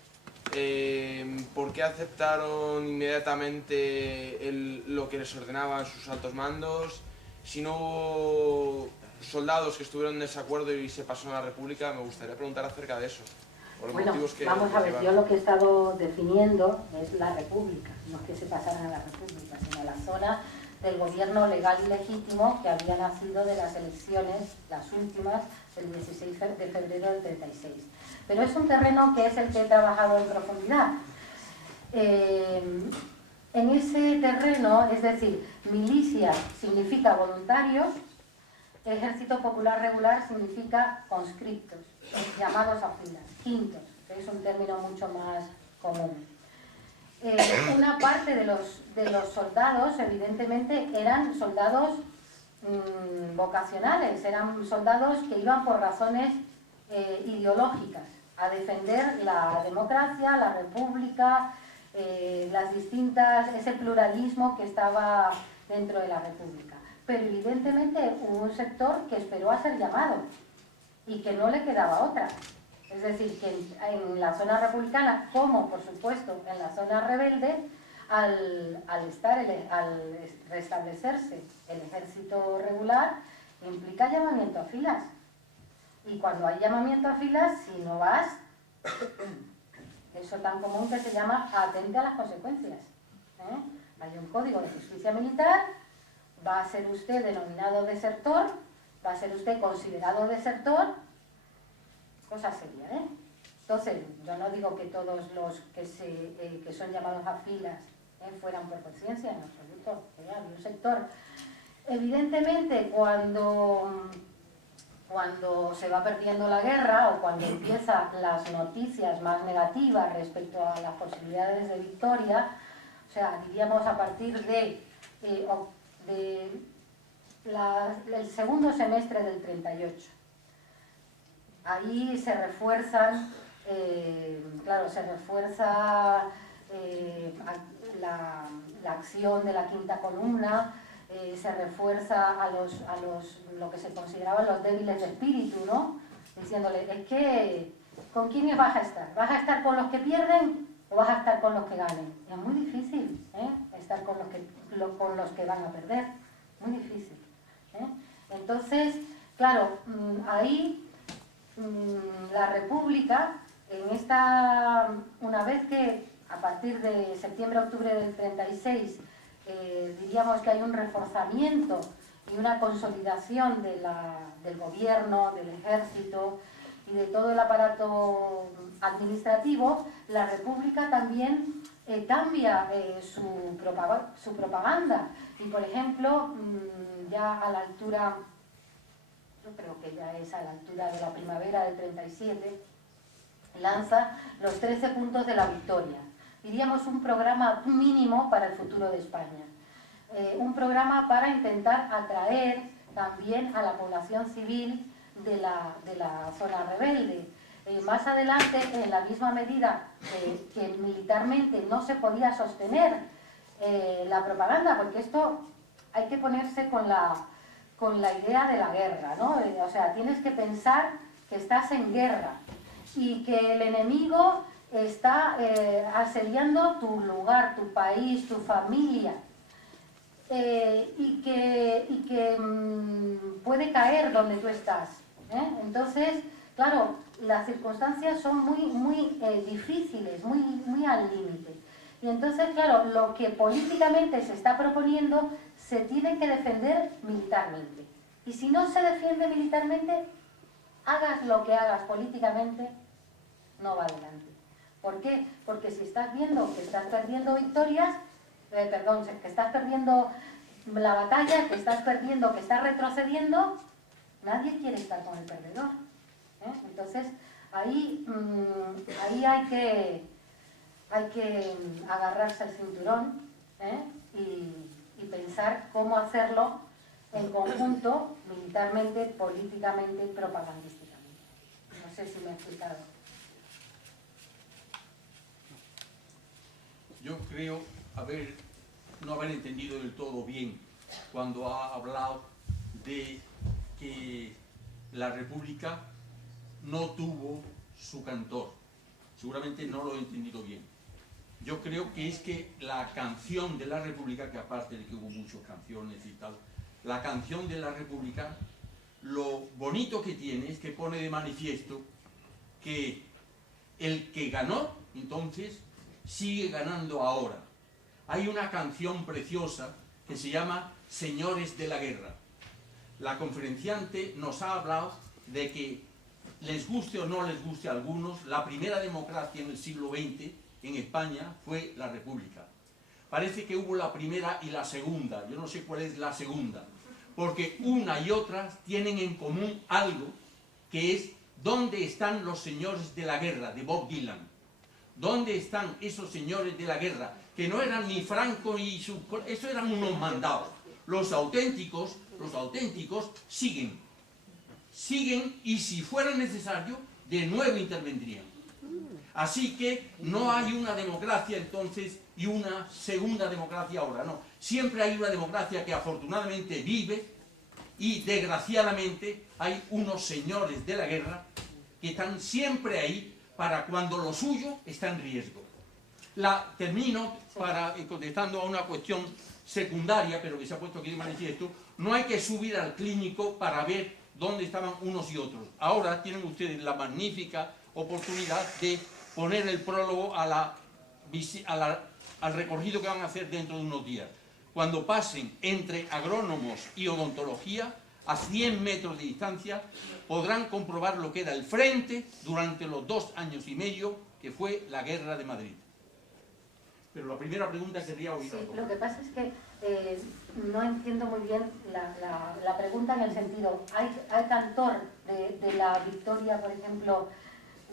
por qué aceptaron inmediatamente lo que les ordenaban sus altos mandos, si no hubo soldados que estuvieron en desacuerdo y se pasó a la República. Me gustaría preguntar acerca de eso. Por los Bueno, motivos que vamos a ver, llevaron. yo lo que he estado definiendo es la República, no es que se pasaran a la República, sino la zona del gobierno legal y legítimo que había nacido de las elecciones, las últimas, el 16 de febrero del 36. Pero es un terreno que es el que he trabajado en profundidad. En ese terreno, es decir, milicia significa voluntarios, Ejército Popular Regular significa conscriptos, llamados a filas, quintos, que es un término mucho más común. Una parte de los soldados, evidentemente, eran soldados vocacionales, eran soldados que iban por razones ideológicas, a defender la democracia, la república, ese pluralismo que estaba dentro de la república. Pero evidentemente hubo un sector que esperó a ser llamado y que no le quedaba otra. Es decir, que en la zona republicana, como por supuesto en la zona rebelde, al restablecerse el ejército regular, implica llamamiento a filas. Y cuando hay llamamiento a filas, si no vas, eso tan común que se llama atente a las consecuencias. Hay un código de justicia militar, va a ser usted denominado desertor, va a ser usted considerado desertor, cosa seria, Entonces, yo no digo que todos los que son llamados a filas fueran por conciencia, en absoluto, había un sector. Evidentemente, cuando se va perdiendo la guerra o cuando empiezan las noticias más negativas respecto a las posibilidades de victoria, o sea, diríamos a partir el segundo semestre del 38. Ahí se refuerzan, la acción de la quinta columna, se refuerza a lo que se consideraban los débiles de espíritu, ¿no? Diciéndole, es que, ¿con quiénes vas a estar? ¿Vas a estar con los que pierden o vas a estar con los que ganen? Es muy difícil, estar con los que van a perder, muy difícil. Entonces, claro, ahí la República, una vez que a partir de septiembre-octubre del 36 diríamos que hay un reforzamiento y una consolidación del gobierno, del ejército y de todo el aparato administrativo, la República también cambia su propaganda. Y por ejemplo, ya a la altura, yo creo que ya es a la altura de la primavera del 37, lanza los 13 puntos de la victoria. Diríamos un programa mínimo para el futuro de España. Un programa para intentar atraer también a la población civil de la zona rebelde. Más adelante, en la misma medida que militarmente no se podía sostener la propaganda, porque esto hay que ponerse con la idea de la guerra, ¿no? O sea, tienes que pensar que estás en guerra y que el enemigo está asediando tu lugar, tu país, tu familia, y que puede caer donde tú estás. Entonces, claro, las circunstancias son muy difíciles, muy al límite. Y entonces, claro, lo que políticamente se está proponiendo se tiene que defender militarmente. Y si no se defiende militarmente, hagas lo que hagas políticamente, no va adelante. ¿Por qué? Porque si estás viendo que estás perdiendo victorias, que estás perdiendo la batalla, que estás perdiendo, que estás retrocediendo, nadie quiere estar con el perdedor. Entonces, ahí hay hay que agarrarse al cinturón, ¿eh? y pensar cómo hacerlo en conjunto, militarmente, políticamente y propagandísticamente. No sé si me he explicado. Yo creo no haber entendido del todo bien cuando ha hablado de que la República no tuvo su cantor. Seguramente no lo he entendido bien. Yo creo que es que la canción de la República, que aparte de que hubo muchas canciones y tal, la canción de la República, lo bonito que tiene es que pone de manifiesto que el que ganó, entonces, sigue ganando ahora. Hay una canción preciosa que se llama Señores de la Guerra. La conferenciante nos ha hablado de que, les guste o no les guste a algunos, la primera democracia en el siglo XX en España fue la República. Parece que hubo la primera y la segunda, yo no sé cuál es la segunda, porque una y otra tienen en común algo, que es ¿dónde están los señores de la guerra? De Bob Dylan. ¿Dónde están esos señores de la guerra? Que no eran ni Franco y eso eran unos mandados. Los auténticos siguen y si fuera necesario, de nuevo intervendrían. Así que no hay una democracia entonces y una segunda democracia ahora, no. Siempre hay una democracia que afortunadamente vive y desgraciadamente hay unos señores de la guerra que están siempre ahí para cuando lo suyo está en riesgo. Termino contestando a una cuestión secundaria, pero que se ha puesto aquí de manifiesto. No hay que subir al clínico para ver dónde estaban unos y otros. Ahora tienen ustedes la magnífica oportunidad de poner el prólogo al recorrido que van a hacer dentro de unos días. Cuando pasen entre agrónomos y odontología, a 100 metros de distancia, podrán comprobar lo que era el frente durante los 2 años y medio que fue la Guerra de Madrid. Pero la primera pregunta querría oír. Sí, lo que pasa es que no entiendo muy bien la pregunta en el sentido, ¿hay cantor de la victoria, por ejemplo,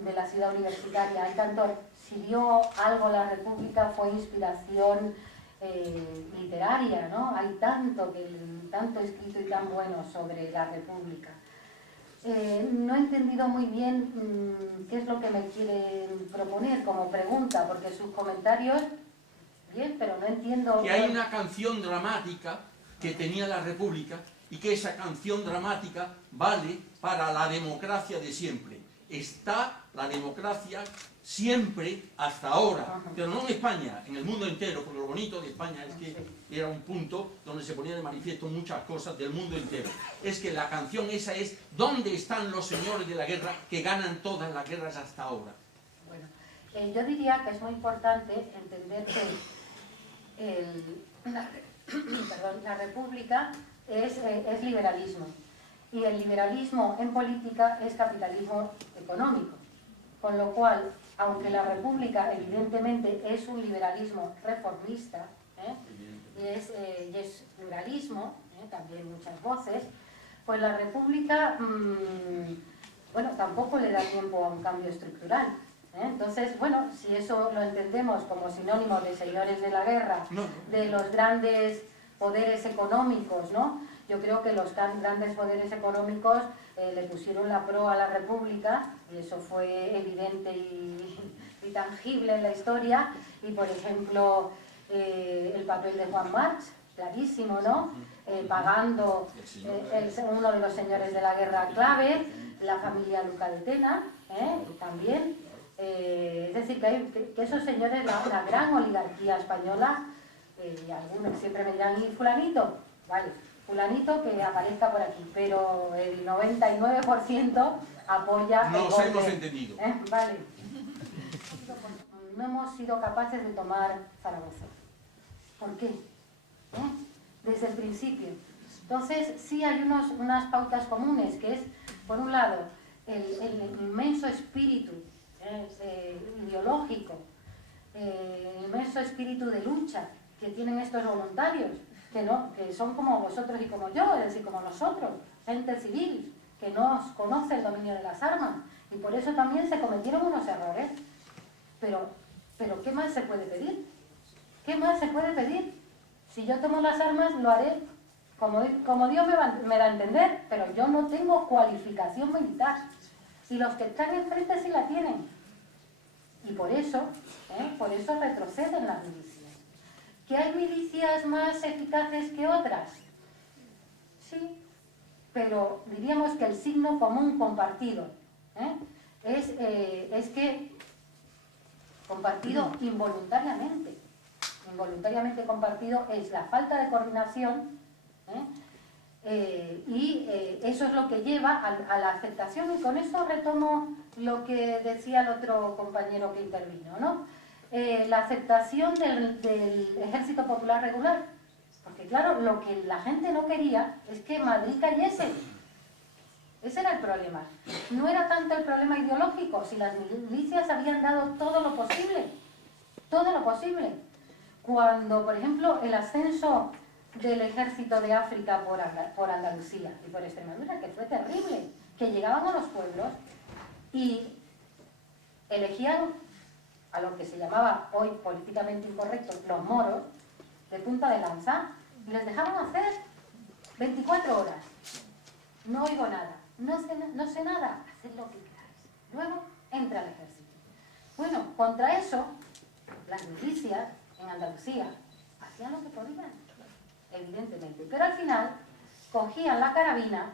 de la ciudad universitaria? ¿Hay cantor? Si dio algo la República fue inspiración literaria, ¿no? Hay tanto escrito y tan bueno sobre la República. No he entendido muy bien qué es lo que me quiere proponer como pregunta, porque sus comentarios, bien, pero no entiendo... Que hay una canción dramática que tenía la República y que esa canción dramática vale para la democracia de siempre. Está la democracia siempre hasta ahora, pero no en España, en el mundo entero, porque lo bonito de España es que era un punto donde se ponía de manifiesto muchas cosas del mundo entero. Es que la canción esa es ¿dónde están los señores de la guerra que ganan todas las guerras hasta ahora? Bueno, yo diría que es muy importante entender que la República es liberalismo y el liberalismo en política es capitalismo económico, con lo cual, aunque la República evidentemente es un liberalismo reformista, y es pluralismo, también muchas voces, pues la República, bueno, tampoco le da tiempo a un cambio estructural. Entonces, bueno, si eso lo entendemos como sinónimo de señores de la guerra, de los grandes poderes económicos, ¿no? Yo creo que los grandes poderes económicos le pusieron la proa a la República, y eso fue evidente y tangible en la historia, y por ejemplo, el papel de Juan March, clarísimo, ¿no? Pagando uno de los señores de la guerra clave, la familia Luca de Tena, también. Es decir, que esos señores, la gran oligarquía española, y algunos siempre me dirán, ¿y fulanito? Vale, fulanito que aparezca por aquí, pero el 99% apoya... Nos hemos entendido. Vale. No hemos sido capaces de tomar Zaragoza. ¿Por qué? Desde el principio. Entonces, sí hay unas pautas comunes, que es, por un lado, el inmenso espíritu ideológico, el inmenso espíritu de lucha que tienen estos voluntarios, que son como vosotros y como yo, es decir, como nosotros, gente civil, que no conoce el dominio de las armas, y por eso también se cometieron unos errores, pero Pero ¿qué más se puede pedir? ¿Qué más se puede pedir? Si yo tomo las armas, lo haré como Dios me da a entender, pero yo no tengo cualificación militar. Y los que están enfrente sí la tienen. Y por eso retroceden las milicias. ¿Que hay milicias más eficaces que otras? Sí, pero diríamos que el signo común compartido es que compartido involuntariamente compartido es la falta de coordinación, y eso es lo que lleva a la aceptación, y con esto retomo lo que decía el otro compañero que intervino, ¿no? La aceptación del Ejército Popular Regular, porque claro, lo que la gente no quería es que Madrid cayese. Ese era el problema. No era tanto el problema ideológico, si las milicias habían dado todo lo posible. Cuando, por ejemplo, el ascenso del ejército de África por Andalucía y por Extremadura, que fue terrible, que llegaban a los pueblos y elegían a lo que se llamaba hoy políticamente incorrecto los moros de punta de lanza y les dejaban hacer 24 horas. No oigo nada, no sé nada, haced lo que queráis. Luego entra el ejército. Bueno, contra eso, las milicias en Andalucía hacían lo que podían, evidentemente, pero al final cogían la carabina,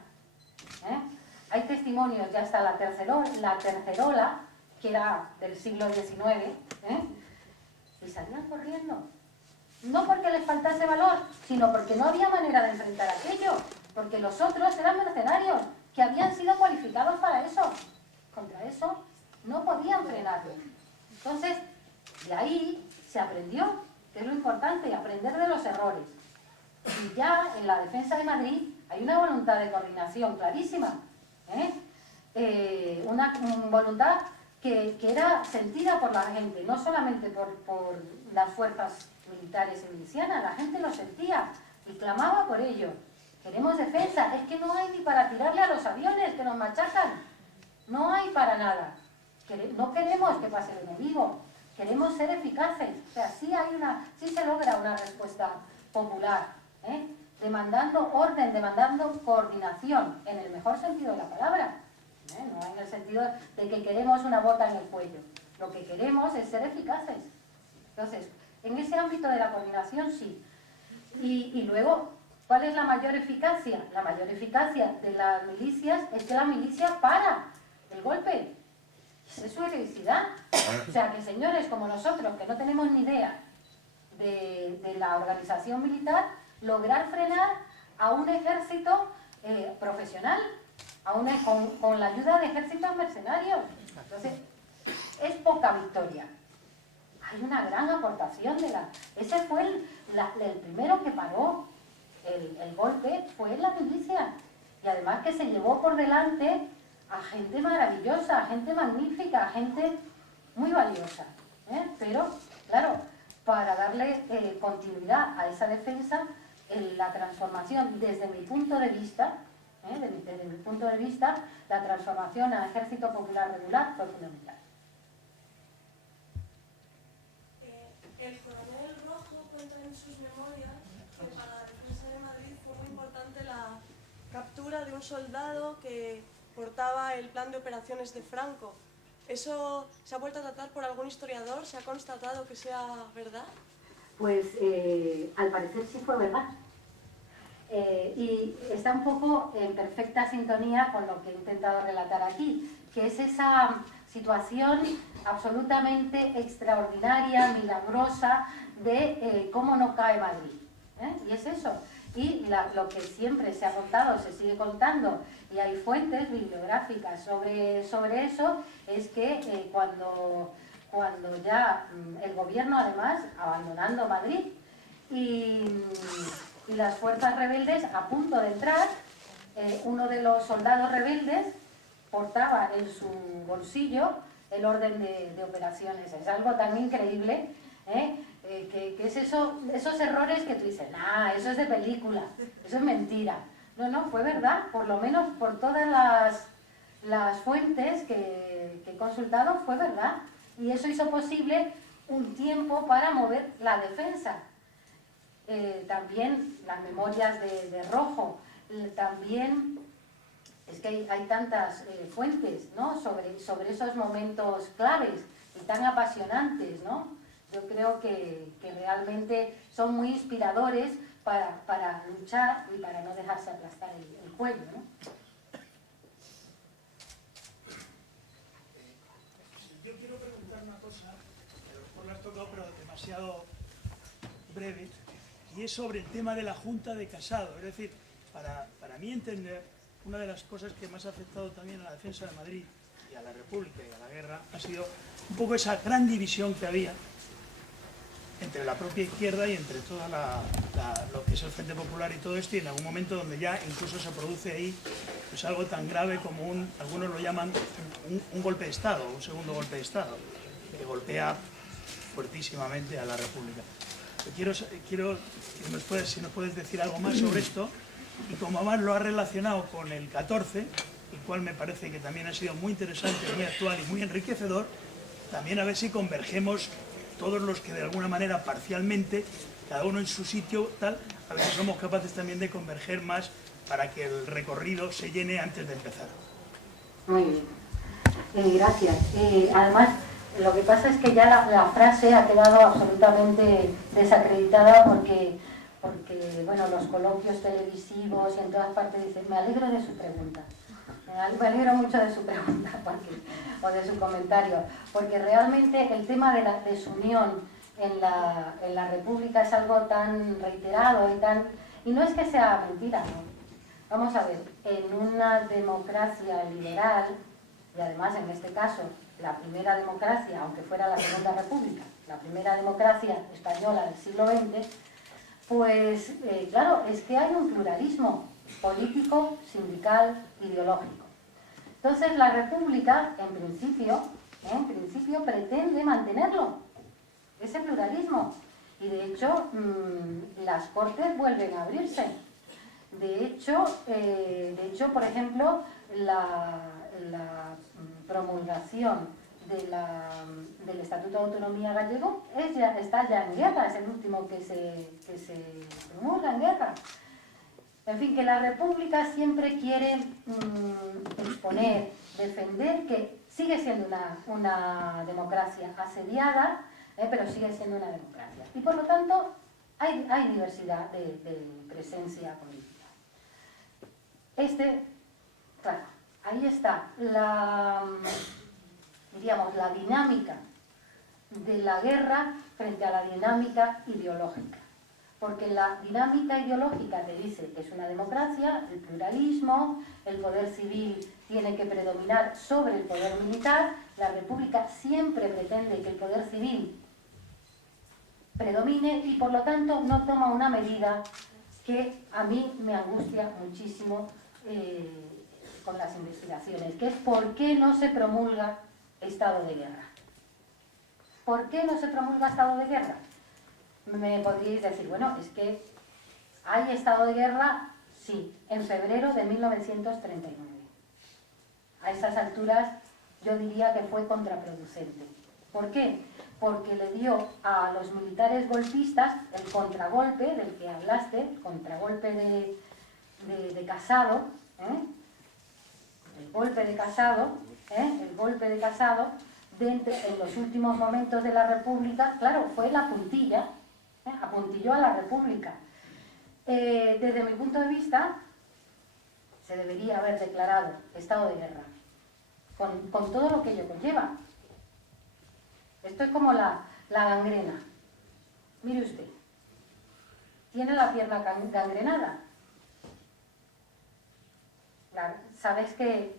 hay testimonios, ya está la tercerola, que era del siglo XIX, y salían corriendo, no porque les faltase valor, sino porque no había manera de enfrentar aquello, porque los otros eran mercenarios, que habían sido cualificados para eso, contra eso no podían frenarlo. Entonces, de ahí se aprendió, que es lo importante, aprender de los errores. Y ya en la defensa de Madrid hay una voluntad de coordinación clarísima, una voluntad que era sentida por la gente, no solamente por las fuerzas militares y milicianas, la gente lo sentía y clamaba por ello. Queremos defensa, es que no hay ni para tirarle a los aviones que nos machacan, no hay para nada. No queremos que pase el enemigo, queremos ser eficaces. O sea, sí se logra una respuesta popular, demandando orden, demandando coordinación, en el mejor sentido de la palabra, no en el sentido de que queremos una bota en el cuello. Lo que queremos es ser eficaces. Entonces, en ese ámbito de la coordinación sí. Y luego, ¿cuál es la mayor eficacia? La mayor eficacia de las milicias es que la milicia para el golpe. Esa es su heroicidad. O sea, que señores como nosotros, que no tenemos ni idea de la organización militar, lograr frenar a un ejército profesional, con la ayuda de ejércitos mercenarios. Entonces, es poca victoria. Hay una gran aportación Ese fue el primero que paró el golpe, fue la milicia. Y además que se llevó por delante a gente maravillosa, a gente magnífica, a gente muy valiosa. Pero, claro, para darle continuidad a esa defensa, la transformación, desde mi punto de vista, la transformación al Ejército Popular Regular fue fundamental. El coronel Rojo cuenta en sus memorias que para la defensa de Madrid fue muy importante la captura de un soldado que portaba el plan de operaciones de Franco. ¿Eso se ha vuelto a tratar por algún historiador? ¿Se ha constatado que sea verdad? Pues al parecer sí fue verdad. Y está un poco en perfecta sintonía con lo que he intentado relatar aquí, que es esa situación absolutamente extraordinaria, milagrosa, de cómo no cae Madrid. Y es eso. Y lo que siempre se ha contado, se sigue contando, y hay fuentes bibliográficas sobre eso, es que cuando ya el gobierno, además, abandonando Madrid, y las fuerzas rebeldes a punto de entrar, uno de los soldados rebeldes portaba en su bolsillo el orden de operaciones. Es algo tan increíble, que es esos errores que tú dices, eso es de película, eso es mentira. No, fue verdad, por lo menos por todas las fuentes que he consultado, fue verdad. Y eso hizo posible un tiempo para mover la defensa. También las memorias de Rojo, también es que hay tantas fuentes, ¿no?, sobre esos momentos claves y tan apasionantes, ¿no? Yo creo que realmente son muy inspiradores para luchar y para no dejarse aplastar el cuello, ¿no? Yo quiero preguntar una cosa, que a lo mejor la has tocado pero demasiado breve, y es sobre el tema de la Junta de Casado. Es decir, para mí entender, una de las cosas que más ha afectado también a la defensa de Madrid y a la República y a la guerra ha sido un poco esa gran división que había entre la propia izquierda y entre toda lo que es el Frente Popular y todo esto, y en algún momento donde ya incluso se produce ahí pues algo tan grave como algunos lo llaman un golpe de Estado, un segundo golpe de Estado, que golpea fuertísimamente a la República. Quiero que si nos puedes decir algo más sobre esto, y como además lo has relacionado con el 14, el cual me parece que también ha sido muy interesante, muy actual y muy enriquecedor, también a ver si convergemos todos los que de alguna manera parcialmente, cada uno en su sitio, tal, a ver si somos capaces también de converger más para que el recorrido se llene antes de empezar. Muy bien, gracias. Además, lo que pasa es que ya la frase ha quedado absolutamente desacreditada porque bueno, los coloquios televisivos y en todas partes dicen, me alegro de su pregunta. Me alegro mucho de su pregunta o de su comentario, porque realmente el tema de la desunión en la República es algo tan reiterado y no es que sea mentira, ¿no? Vamos a ver, en una democracia liberal, y además en este caso la primera democracia, aunque fuera la Segunda República, la primera democracia española del siglo XX, pues claro, es que hay un pluralismo político, sindical, ideológico. Entonces la República, en principio pretende mantenerlo, ese pluralismo. Y de hecho, las Cortes vuelven a abrirse. De hecho, por ejemplo, la promulgación del Estatuto de Autonomía gallego está ya en guerra, es el último que se promulga en guerra. En fin, que la República siempre quiere exponer, defender que sigue siendo una democracia asediada, pero sigue siendo una democracia. Y por lo tanto, hay diversidad de presencia política. Claro, ahí está la dinámica de la guerra frente a la dinámica ideológica. Porque la dinámica ideológica te dice que es una democracia, el pluralismo, el poder civil tiene que predominar sobre el poder militar, la República siempre pretende que el poder civil predomine y por lo tanto no toma una medida que a mí me angustia muchísimo con las investigaciones, que es por qué no se promulga estado de guerra. ¿Por qué no se promulga estado de guerra? Me podríais decir, bueno, es que hay estado de guerra, sí, en febrero de 1939. A esas alturas yo diría que fue contraproducente. ¿Por qué? Porque le dio a los militares golpistas el contragolpe del que hablaste, el contragolpe de Casado, el golpe de Casado, en los últimos momentos de la República, claro, fue la puntilla, apuntilló a la República. Desde mi punto de vista, se debería haber declarado estado de guerra, con todo lo que ello conlleva. Esto es como la gangrena. Mire usted, tiene la pierna gangrenada. Sabes que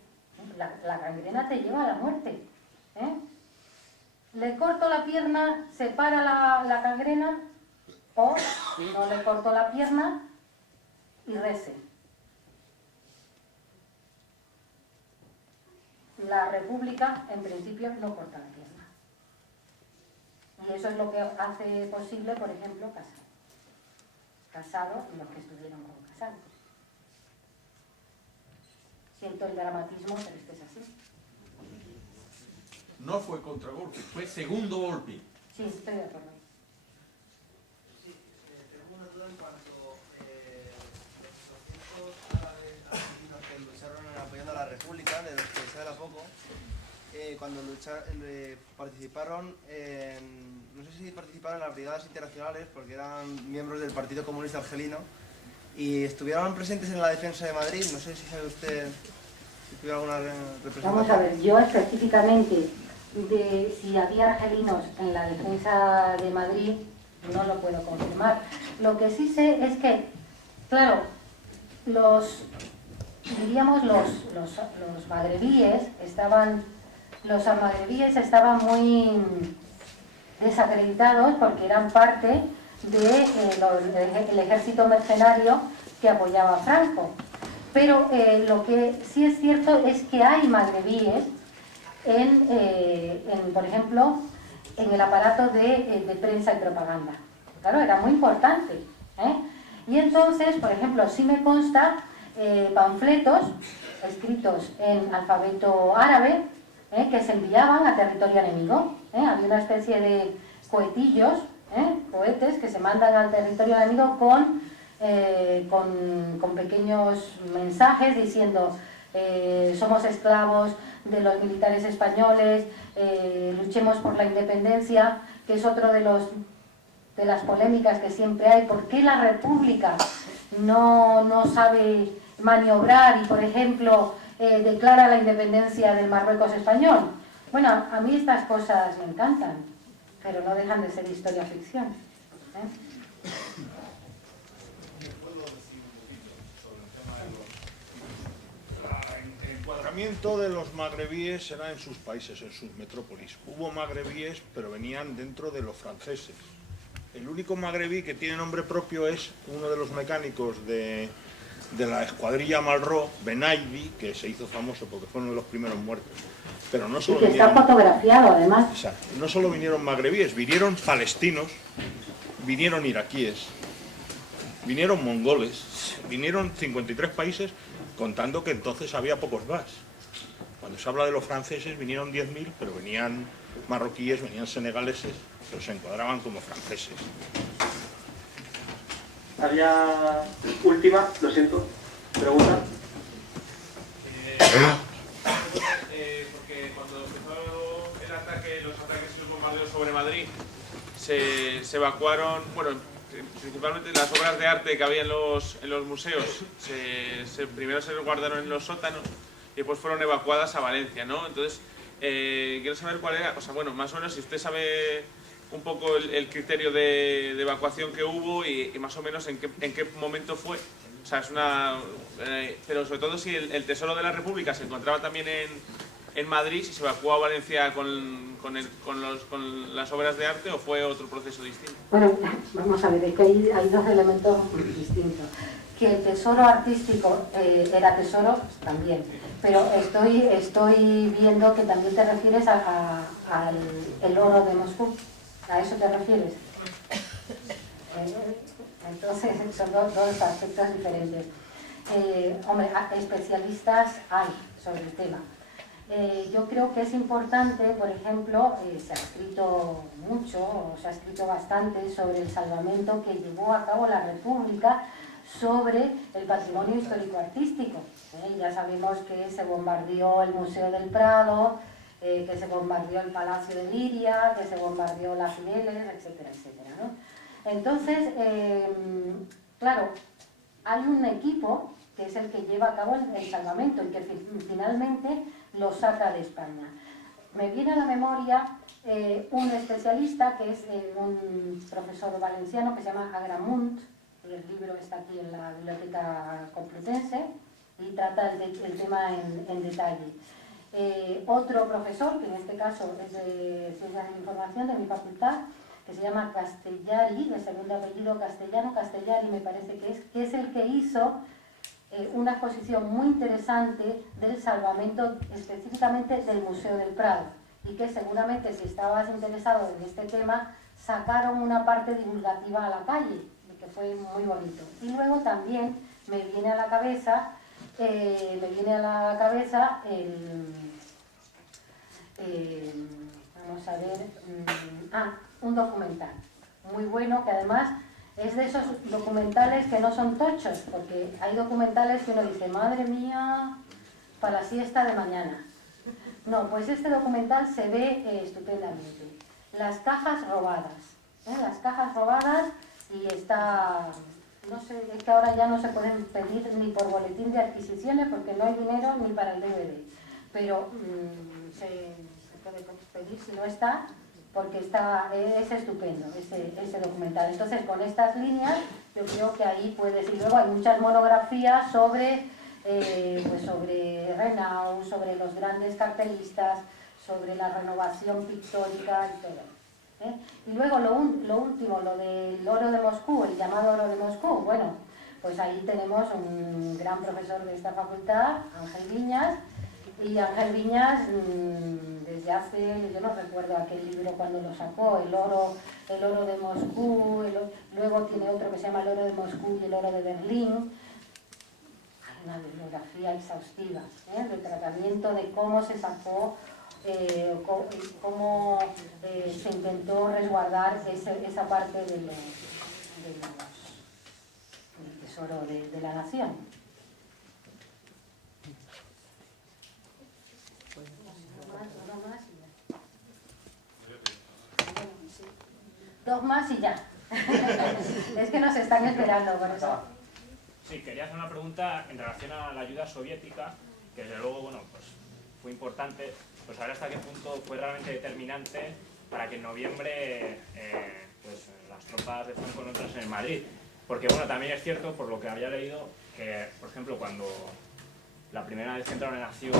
la gangrena te lleva a la muerte. Le corto la pierna, se para la gangrena, o no le corto la pierna y rece. La República, en principio, no corta la pierna. Y eso es lo que hace posible, por ejemplo, Casado y los que estuvieron con Casado. Siento el dramatismo, pero esto es así. No fue contragolpe, fue segundo golpe. Sí, estoy de acuerdo. Sí, tenemos una duda en cuanto los 200 árabes argentinos que lucharon apoyando a la República, de los que se habla poco, cuando participaron, no sé si participaron en las brigadas internacionales, porque eran miembros del Partido Comunista Argelino, y estuvieron presentes en la defensa de Madrid. No sé si sabe usted si tuvo alguna representación. Vamos a ver, yo específicamente de si había argelinos en la defensa de Madrid no lo puedo confirmar. Lo que sí sé es que, claro, los magrebíes estaban muy desacreditados porque eran parte del ejército mercenario que apoyaba a Franco. Pero lo que sí es cierto es que hay magrebíes por ejemplo, en el aparato de prensa y propaganda. Claro, era muy importante, ¿eh? Y entonces, por ejemplo, sí me consta panfletos escritos en alfabeto árabe que se enviaban a territorio enemigo. Había una especie de cohetillos, cohetes que se mandan al territorio enemigo con pequeños mensajes diciendo somos esclavos de los militares españoles, luchemos por la independencia, que es otro de las polémicas que siempre hay. ¿Por qué la República no sabe maniobrar y, por ejemplo, declara la independencia del Marruecos español? Bueno, a mí estas cosas me encantan, pero no dejan de ser historia ficción, El encuadramiento de los magrebíes era en sus países, en sus metrópolis. Hubo magrebíes, pero venían dentro de los franceses. El único magrebí que tiene nombre propio es uno de los mecánicos de la escuadrilla Malraux, Benaidi, que se hizo famoso porque fue uno de los primeros muertos. Pero no solo y que está fotografiado, además. Exacto. No solo vinieron magrebíes, vinieron palestinos, vinieron iraquíes, vinieron mongoles, vinieron 53 países, contando que entonces había pocos más. Cuando se habla de los franceses vinieron 10.000, pero venían marroquíes, venían senegaleses, pero se encuadraban como franceses. Había última, lo siento, pregunta. Porque cuando empezó los ataques y los bombardeos sobre Madrid, se evacuaron, bueno, principalmente las obras de arte que había en los museos, primero se guardaron en los sótanos y después fueron evacuadas a Valencia, ¿no? Entonces, quiero saber cuál era, o sea, bueno, más o menos si usted sabe un poco el criterio de evacuación que hubo y más o menos en qué momento fue. O sea, es una... pero sobre todo si el Tesoro de la República se encontraba también en Madrid, si se evacuó a Valencia con las obras de arte o fue otro proceso distinto. Bueno, vamos a ver, es que hay dos elementos distintos. Que el tesoro artístico era tesoro también, pero estoy viendo que también te refieres al oro de Moscú. ¿A eso te refieres? Entonces son dos aspectos diferentes. Hombre, especialistas hay sobre el tema. Yo creo que es importante, por ejemplo, se ha escrito mucho, o se ha escrito bastante sobre el salvamento que llevó a cabo la República sobre el patrimonio histórico-artístico. Ya sabemos que se bombardeó el Museo del Prado, que se bombardeó el Palacio de Liria, que se bombardeó las Cibeles, etcétera, etcétera, ¿no? Entonces, claro, hay un equipo que es el que lleva a cabo el salvamento y que finalmente lo saca de España. Me viene a la memoria un especialista que es un profesor valenciano que se llama Agramunt, el libro está aquí en la Biblioteca Complutense y trata el tema en detalle. Otro profesor, que en este caso es de Ciencias de la Información de mi facultad, que se llama Castellari, de segundo apellido castellano, Castellari me parece que es el que hizo una exposición muy interesante del salvamento específicamente del Museo del Prado y que seguramente si estabas interesado en este tema sacaron una parte divulgativa a la calle, que fue muy bonito. Y luego también me viene a la cabeza vamos a ver, un documental muy bueno, que además es de esos documentales que no son tochos, porque hay documentales que uno dice, madre mía, para la siesta de mañana. No, pues este documental se ve estupendamente. Las cajas robadas, las cajas robadas, y está, no sé, es que ahora ya no se pueden pedir ni por boletín de adquisiciones porque no hay dinero ni para el DVD, pero se puede pedir si no está, porque es estupendo ese documental. Entonces, con estas líneas, yo creo que ahí puedes ir. Luego hay muchas monografías sobre sobre Renaud, sobre los grandes cartelistas, sobre la renovación pictórica y todo. Y luego lo último, lo del oro de Moscú, el llamado oro de Moscú. Bueno, pues ahí tenemos un gran profesor de esta facultad, Ángel Viñas, y Ángel Viñas, desde hace, yo no recuerdo aquel libro cuando lo sacó, el oro de Moscú, luego tiene otro que se llama el oro de Moscú y el oro de Berlín. Hay una bibliografía exhaustiva del tratamiento de cómo se sacó, cómo se intentó resguardar esa parte del tesoro de la nación. Dos más y ya. Es que nos están esperando por eso. Sí, quería hacer una pregunta en relación a la ayuda soviética, que desde luego, bueno, pues fue importante, pues saber hasta qué punto fue realmente determinante para que en noviembre pues las tropas de Franco no entrasen en Madrid. Porque bueno, también es cierto, por lo que había leído, que por ejemplo cuando la primera vez que entraron en acción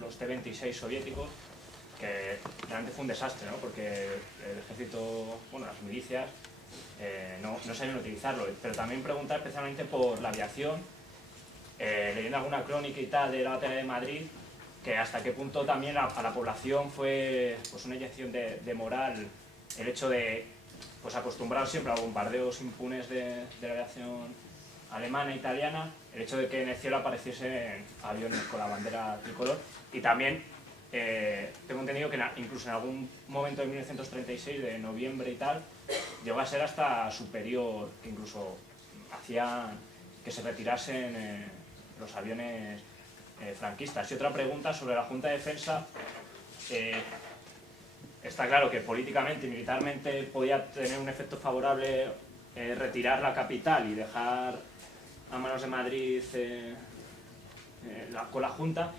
los T-26 soviéticos, que realmente fue un desastre, ¿no? Porque el ejército, bueno, las milicias no sabían utilizarlo, pero también preguntar especialmente por la aviación, leyendo alguna crónica y tal de la batalla de Madrid, que hasta qué punto también a la población fue pues una inyección de moral el hecho de pues acostumbrar siempre a bombardeos impunes de la aviación alemana e italiana, el hecho de que en el cielo apareciesen aviones con la bandera tricolor, y también tengo entendido que incluso en algún momento de 1936, de noviembre y tal, llegó a ser hasta superior, que incluso hacía que se retirasen los aviones franquistas. Y otra pregunta sobre la Junta de Defensa. Está claro que políticamente y militarmente podía tener un efecto favorable retirar la capital y dejar a manos de Madrid con la Junta,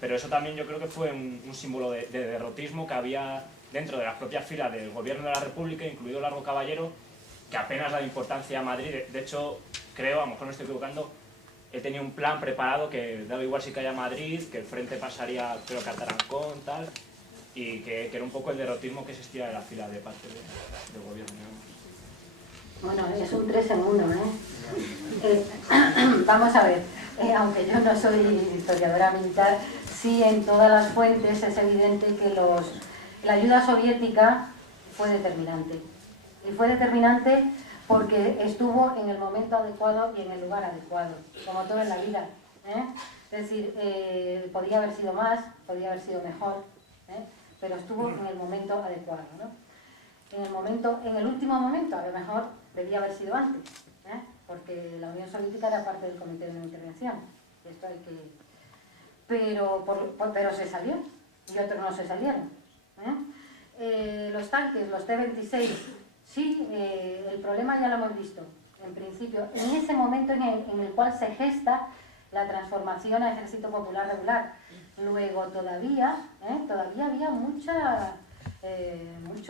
pero eso también yo creo que fue un símbolo de derrotismo que había dentro de las propias filas del gobierno de la República, incluido Largo Caballero, que apenas da importancia a Madrid. De hecho, creo, a lo mejor me estoy equivocando, he tenido un plan preparado que daba igual si caía Madrid, que el frente pasaría, creo que a Tarancón, tal, y que era un poco el derrotismo que existía en la fila de parte del gobierno. Bueno, es un 3 en 1, vamos a ver, aunque yo no soy historiadora militar, sí en todas las fuentes es evidente que la ayuda soviética fue determinante. Y fue determinante porque estuvo en el momento adecuado y en el lugar adecuado, como todo en la vida. Es decir, podía haber sido más, podía haber sido mejor, pero estuvo en el momento adecuado, ¿no? En el último momento, a lo mejor debía haber sido antes, porque la Unión Soviética era parte del Comité de No Intervención. Esto hay que... pero se salió, y otros no se salieron. Los tanques, los T-26, sí, el problema ya lo hemos visto, en principio, en ese momento en el cual se gesta la transformación a Ejército Popular Regular. Luego todavía había mucho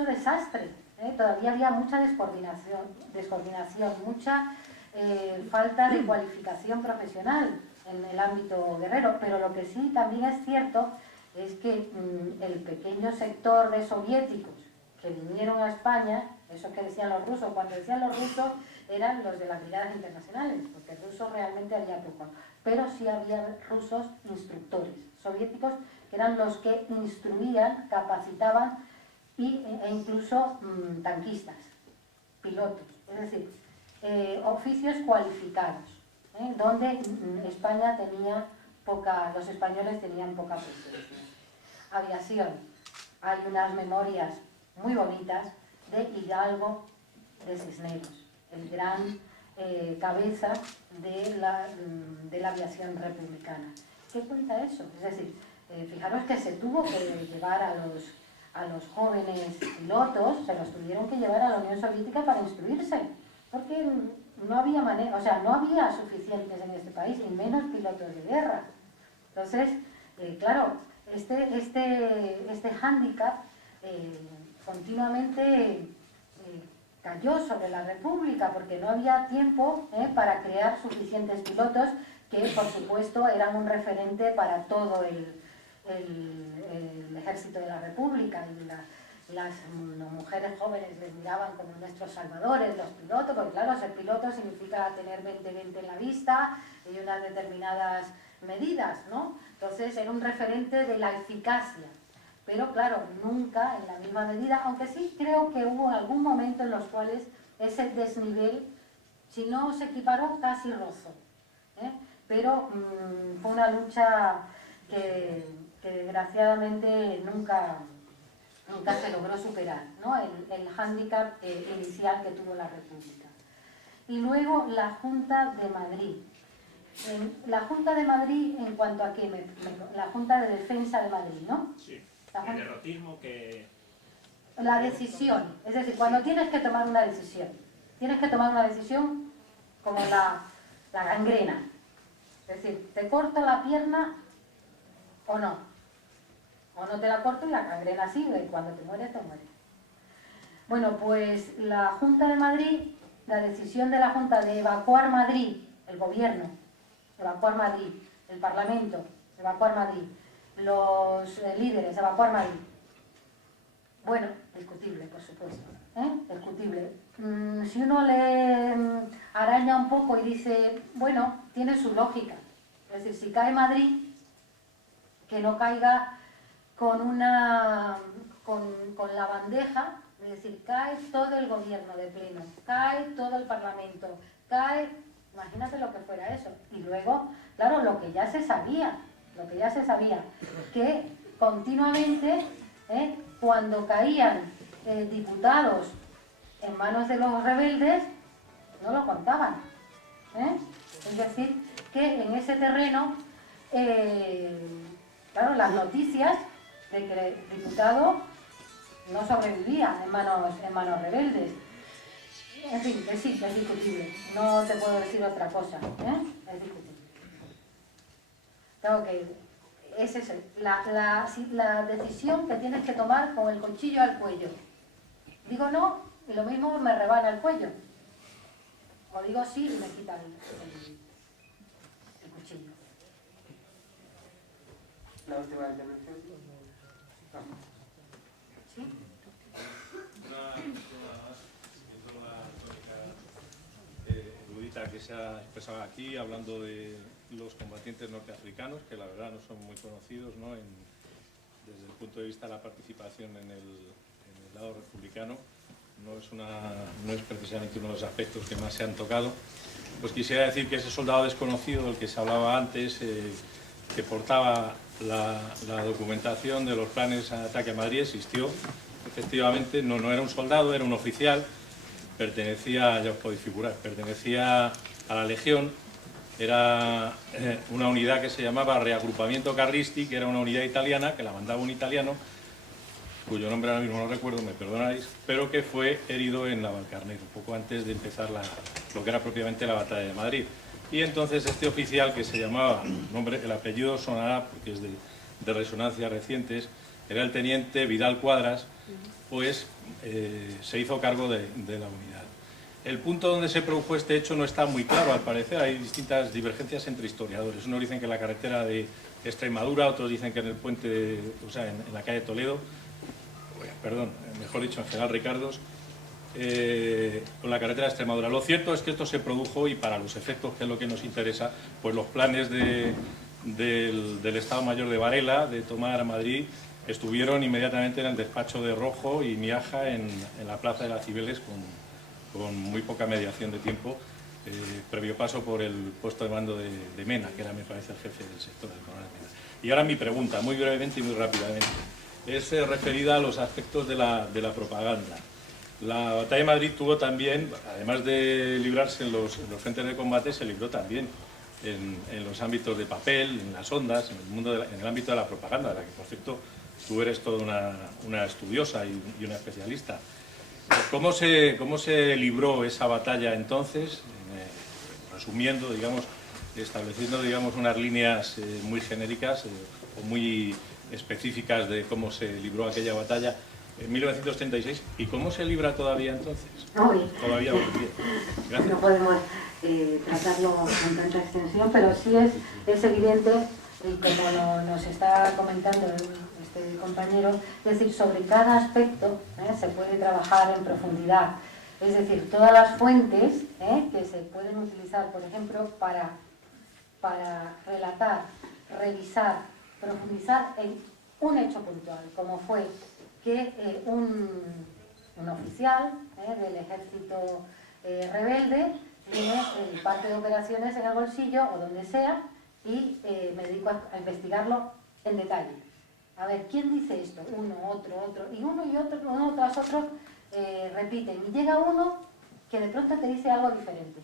desastre, todavía había mucha descoordinación, mucha falta de cualificación profesional en el ámbito guerrero, pero lo que sí también es cierto es que el pequeño sector de soviéticos que vinieron a España, eso que decían los rusos, cuando decían los rusos eran los de las brigadas internacionales, porque rusos realmente había pocos, pero sí había rusos instructores soviéticos que eran los que instruían, capacitaban e incluso tanquistas, pilotos, es decir, oficios cualificados, donde España tenía los españoles tenían poca presencia. Aviación, hay unas memorias muy bonitas de Hidalgo de Cisneros, el gran cabeza de la aviación republicana. ¿Qué cuenta eso? Es decir, fijaros que se tuvo que llevar a los jóvenes pilotos, se los tuvieron que llevar a la Unión Soviética para instruirse, porque no había manera, o sea, no había suficientes en este país, ni menos pilotos de guerra. Entonces, claro, este hándicap continuamente cayó sobre la República, porque no había tiempo para crear suficientes pilotos que, por supuesto, eran un referente para todo el ejército de la República, y las mujeres jóvenes les miraban como nuestros salvadores, los pilotos, porque claro, ser piloto significa tener 20-20 en la vista y unas determinadas medidas, ¿no? Entonces era un referente de la eficacia, pero claro, nunca en la misma medida, aunque sí creo que hubo algún momento en los cuales ese desnivel, si no se equiparó, casi rozó, pero fue una lucha que desgraciadamente nunca se logró superar, ¿no? El hándicap inicial que tuvo la República. Y luego la Junta de Madrid. La Junta de Madrid, en cuanto a qué, la Junta de Defensa de Madrid, ¿no? Sí, el derrotismo que... La decisión, es decir, cuando tienes que tomar una decisión como la gangrena, es decir, ¿te corto la pierna o no? O no te la corto y la gangrena sigue, y cuando te mueres, te mueres. Bueno, pues la Junta de Madrid, la decisión de la Junta de evacuar Madrid, el gobierno, evacuar Madrid, el Parlamento, evacuar Madrid, los líderes, evacuar Madrid. Bueno, discutible, por supuesto, discutible. Si uno le araña un poco y dice, bueno, tiene su lógica. Es decir, si cae Madrid, que no caiga con la bandeja, es decir, cae todo el gobierno de pleno, cae todo el Parlamento, cae, imagínate lo que fuera eso. Y luego, claro, lo que ya se sabía, que continuamente, cuando caían diputados en manos de los rebeldes, no lo contaban. Es decir, que en ese terreno, claro, las noticias de que el diputado no sobrevivía en manos rebeldes. En fin, que sí, que es discutible. No te puedo decir otra cosa. Es discutible. Tengo que ir. Es eso, la decisión que tienes que tomar con el cuchillo al cuello. Digo no, y lo mismo me rebana el cuello. O digo sí y me quita el cuchillo. La última intervención. ¿Sí? Una tónica erudita que se ha expresado aquí, hablando de los combatientes norteafricanos, que la verdad no son muy conocidos, ¿no? Desde el punto de vista de la participación en el lado republicano, no es precisamente uno de los aspectos que más se han tocado. Pues quisiera decir que ese soldado desconocido del que se hablaba antes, que portaba la documentación de los planes de ataque a Madrid, existió. Efectivamente, no era un soldado, era un oficial, pertenecía, ya os podéis figurar, pertenecía a la Legión, era una unidad que se llamaba Reagrupamiento Carristi, que era una unidad italiana, que la mandaba un italiano, cuyo nombre ahora mismo no recuerdo, me perdonáis, pero que fue herido en Navalcarnero, poco antes de empezar lo que era propiamente la batalla de Madrid. Y entonces este oficial, que se llamaba, el apellido sonará porque es de resonancias recientes, era el teniente Vidal Cuadras, pues se hizo cargo de la unidad. El punto donde se produjo este hecho no está muy claro, al parecer. Hay distintas divergencias entre historiadores. Unos dicen que en la carretera de Extremadura, otros dicen que en el puente, en la calle Toledo, mejor dicho, en General Ricardos, con la carretera de Extremadura. Lo cierto es que esto se produjo, y para los efectos, que es lo que nos interesa, pues los planes del Estado Mayor de Varela de tomar Madrid estuvieron inmediatamente en el despacho de Rojo y Miaja en la plaza de las Cibeles con muy poca mediación de tiempo, previo paso por el puesto de mando de Mena, que era, me parece, el jefe del sector del coronel Mena. Y ahora mi pregunta, muy brevemente y muy rápidamente, es referida a los aspectos de la propaganda. La batalla de Madrid tuvo también, además de librarse en los frentes de combate, se libró también en los ámbitos de papel, en las ondas, en el ámbito de la propaganda, de la que, por cierto, tú eres toda una estudiosa y una especialista. ¿Cómo se libró esa batalla entonces? Resumiendo, digamos, estableciendo, digamos, unas líneas muy genéricas o muy específicas de cómo se libró aquella batalla en 1936 y cómo se libra todavía entonces. Todavía hoy en día. Gracias. No podemos tratarlo con tanta extensión, pero sí es evidente, y como nos está comentando este compañero, es decir, sobre cada aspecto se puede trabajar en profundidad. Es decir, todas las fuentes que se pueden utilizar, por ejemplo, para relatar, revisar, profundizar en un hecho puntual, como fue que un oficial del ejército rebelde tiene el parte de operaciones en el bolsillo o donde sea y me dedico a investigarlo en detalle. A ver, ¿quién dice esto? Uno, otro, y uno tras otro repiten. Y llega uno que de pronto te dice algo diferente.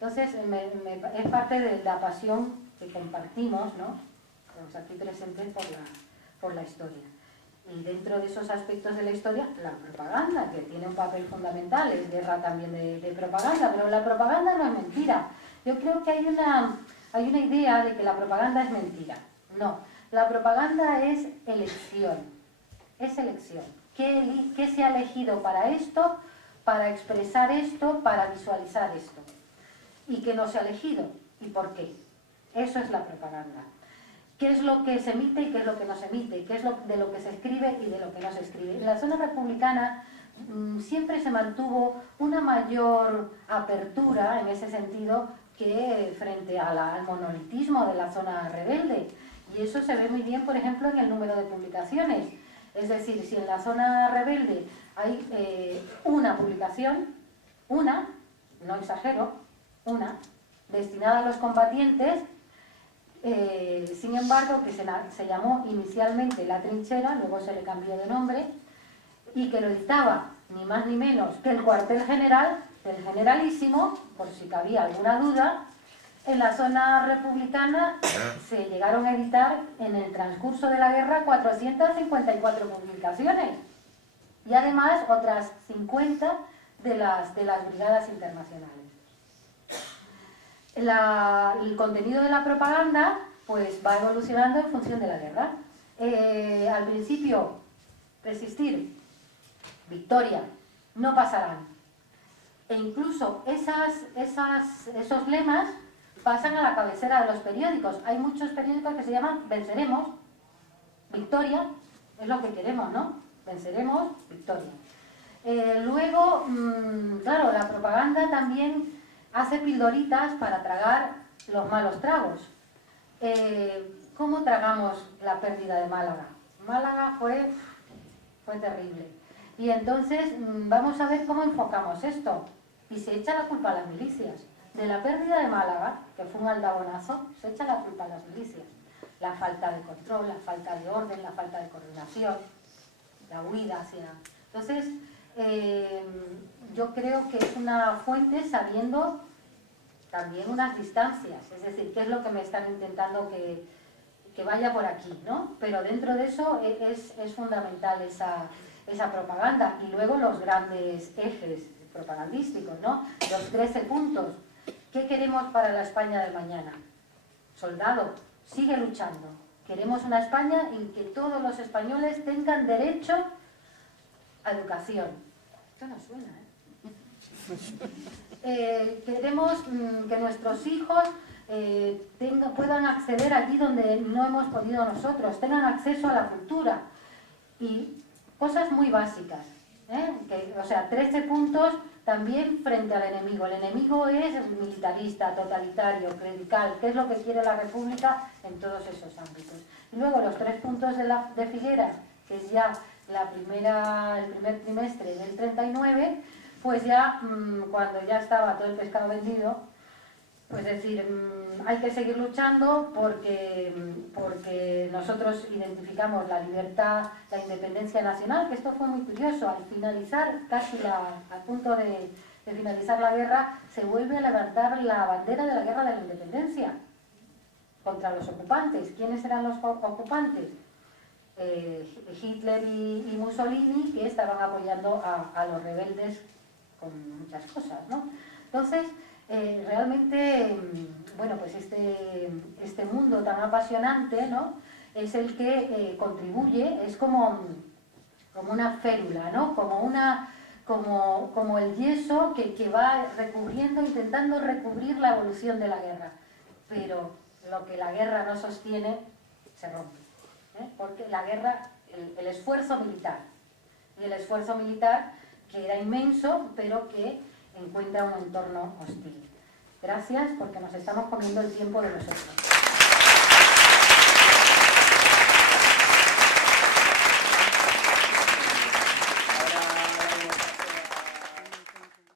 Entonces, es parte de la pasión que compartimos, ¿no? Estamos aquí presentes por la historia. Y dentro de esos aspectos de la historia, la propaganda, que tiene un papel fundamental, es guerra también de propaganda, pero la propaganda no es mentira. Yo creo que hay una idea de que la propaganda es mentira. No, la propaganda es elección. Es elección. ¿Qué se ha elegido para esto, para expresar esto, para visualizar esto? ¿Y qué no se ha elegido? ¿Y por qué? Eso es la propaganda. ¿Qué es lo que se emite y qué es lo que no se emite? ¿Qué es de lo que se escribe y de lo que no se escribe? En la zona republicana siempre se mantuvo una mayor apertura en ese sentido que frente al monolitismo de la zona rebelde. Y eso se ve muy bien, por ejemplo, en el número de publicaciones. Es decir, si en la zona rebelde hay una publicación, no exagero, destinada a los combatientes, sin embargo, que se llamó inicialmente La Trinchera, luego se le cambió de nombre, y que lo dictaba ni más ni menos que el cuartel general, el generalísimo, por si cabía alguna duda. En la zona republicana se llegaron a editar en el transcurso de la guerra 454 publicaciones y además otras 50 de las brigadas internacionales. El contenido de la propaganda pues va evolucionando en función de la guerra. Al principio, resistir, victoria, no pasarán. E incluso esos lemas pasan a la cabecera de los periódicos. Hay muchos periódicos que se llaman Venceremos, victoria, es lo que queremos, ¿no? Venceremos, victoria. Luego, claro, la propaganda también hace pildoritas para tragar los malos tragos. ¿Cómo tragamos la pérdida de Málaga? Málaga fue terrible. Y entonces vamos a ver cómo enfocamos esto. Y se echa la culpa a las milicias. De la pérdida de Málaga, que fue un aldabonazo, se echa la culpa a las milicias. La falta de control, la falta de orden, la falta de coordinación, la huida hacia... Entonces, yo creo que es una fuente sabiendo también unas distancias, es decir, qué es lo que me están intentando que vaya por aquí, ¿no? Pero dentro de eso es fundamental esa propaganda. Y luego los grandes ejes propagandísticos, ¿no? Los 13 puntos. ¿Qué queremos para la España del mañana? Soldado, sigue luchando. Queremos una España en que todos los españoles tengan derecho a educación. Esto no suena, queremos que nuestros hijos puedan acceder allí donde no hemos podido nosotros, tengan acceso a la cultura y cosas muy básicas, o sea, 13 puntos también frente al enemigo. El enemigo es militarista, totalitario, clerical, que es lo que quiere la República en todos esos ámbitos. Y luego los 3 puntos de Figueras, que es ya el primer trimestre del 39, pues ya cuando ya estaba todo el pescado vendido, Pues decir, hay que seguir luchando porque nosotros identificamos la libertad, la independencia nacional, que esto fue muy curioso. Al finalizar, al punto de finalizar la guerra, se vuelve a levantar la bandera de la guerra de la independencia contra los ocupantes. ¿Quiénes eran los ocupantes? Hitler y Mussolini, que estaban apoyando a los rebeldes con muchas cosas, ¿no? Entonces, realmente, bueno, pues este mundo tan apasionante, ¿no?, es el que contribuye, es como una férula, ¿no?, como el yeso que va recubriendo, intentando recubrir la evolución de la guerra. Pero lo que la guerra no sostiene, se rompe, ¿eh? Porque la guerra, el esfuerzo militar, y el esfuerzo militar que era inmenso, pero que encuentra un entorno hostil. Gracias, porque nos estamos comiendo el tiempo de nosotros.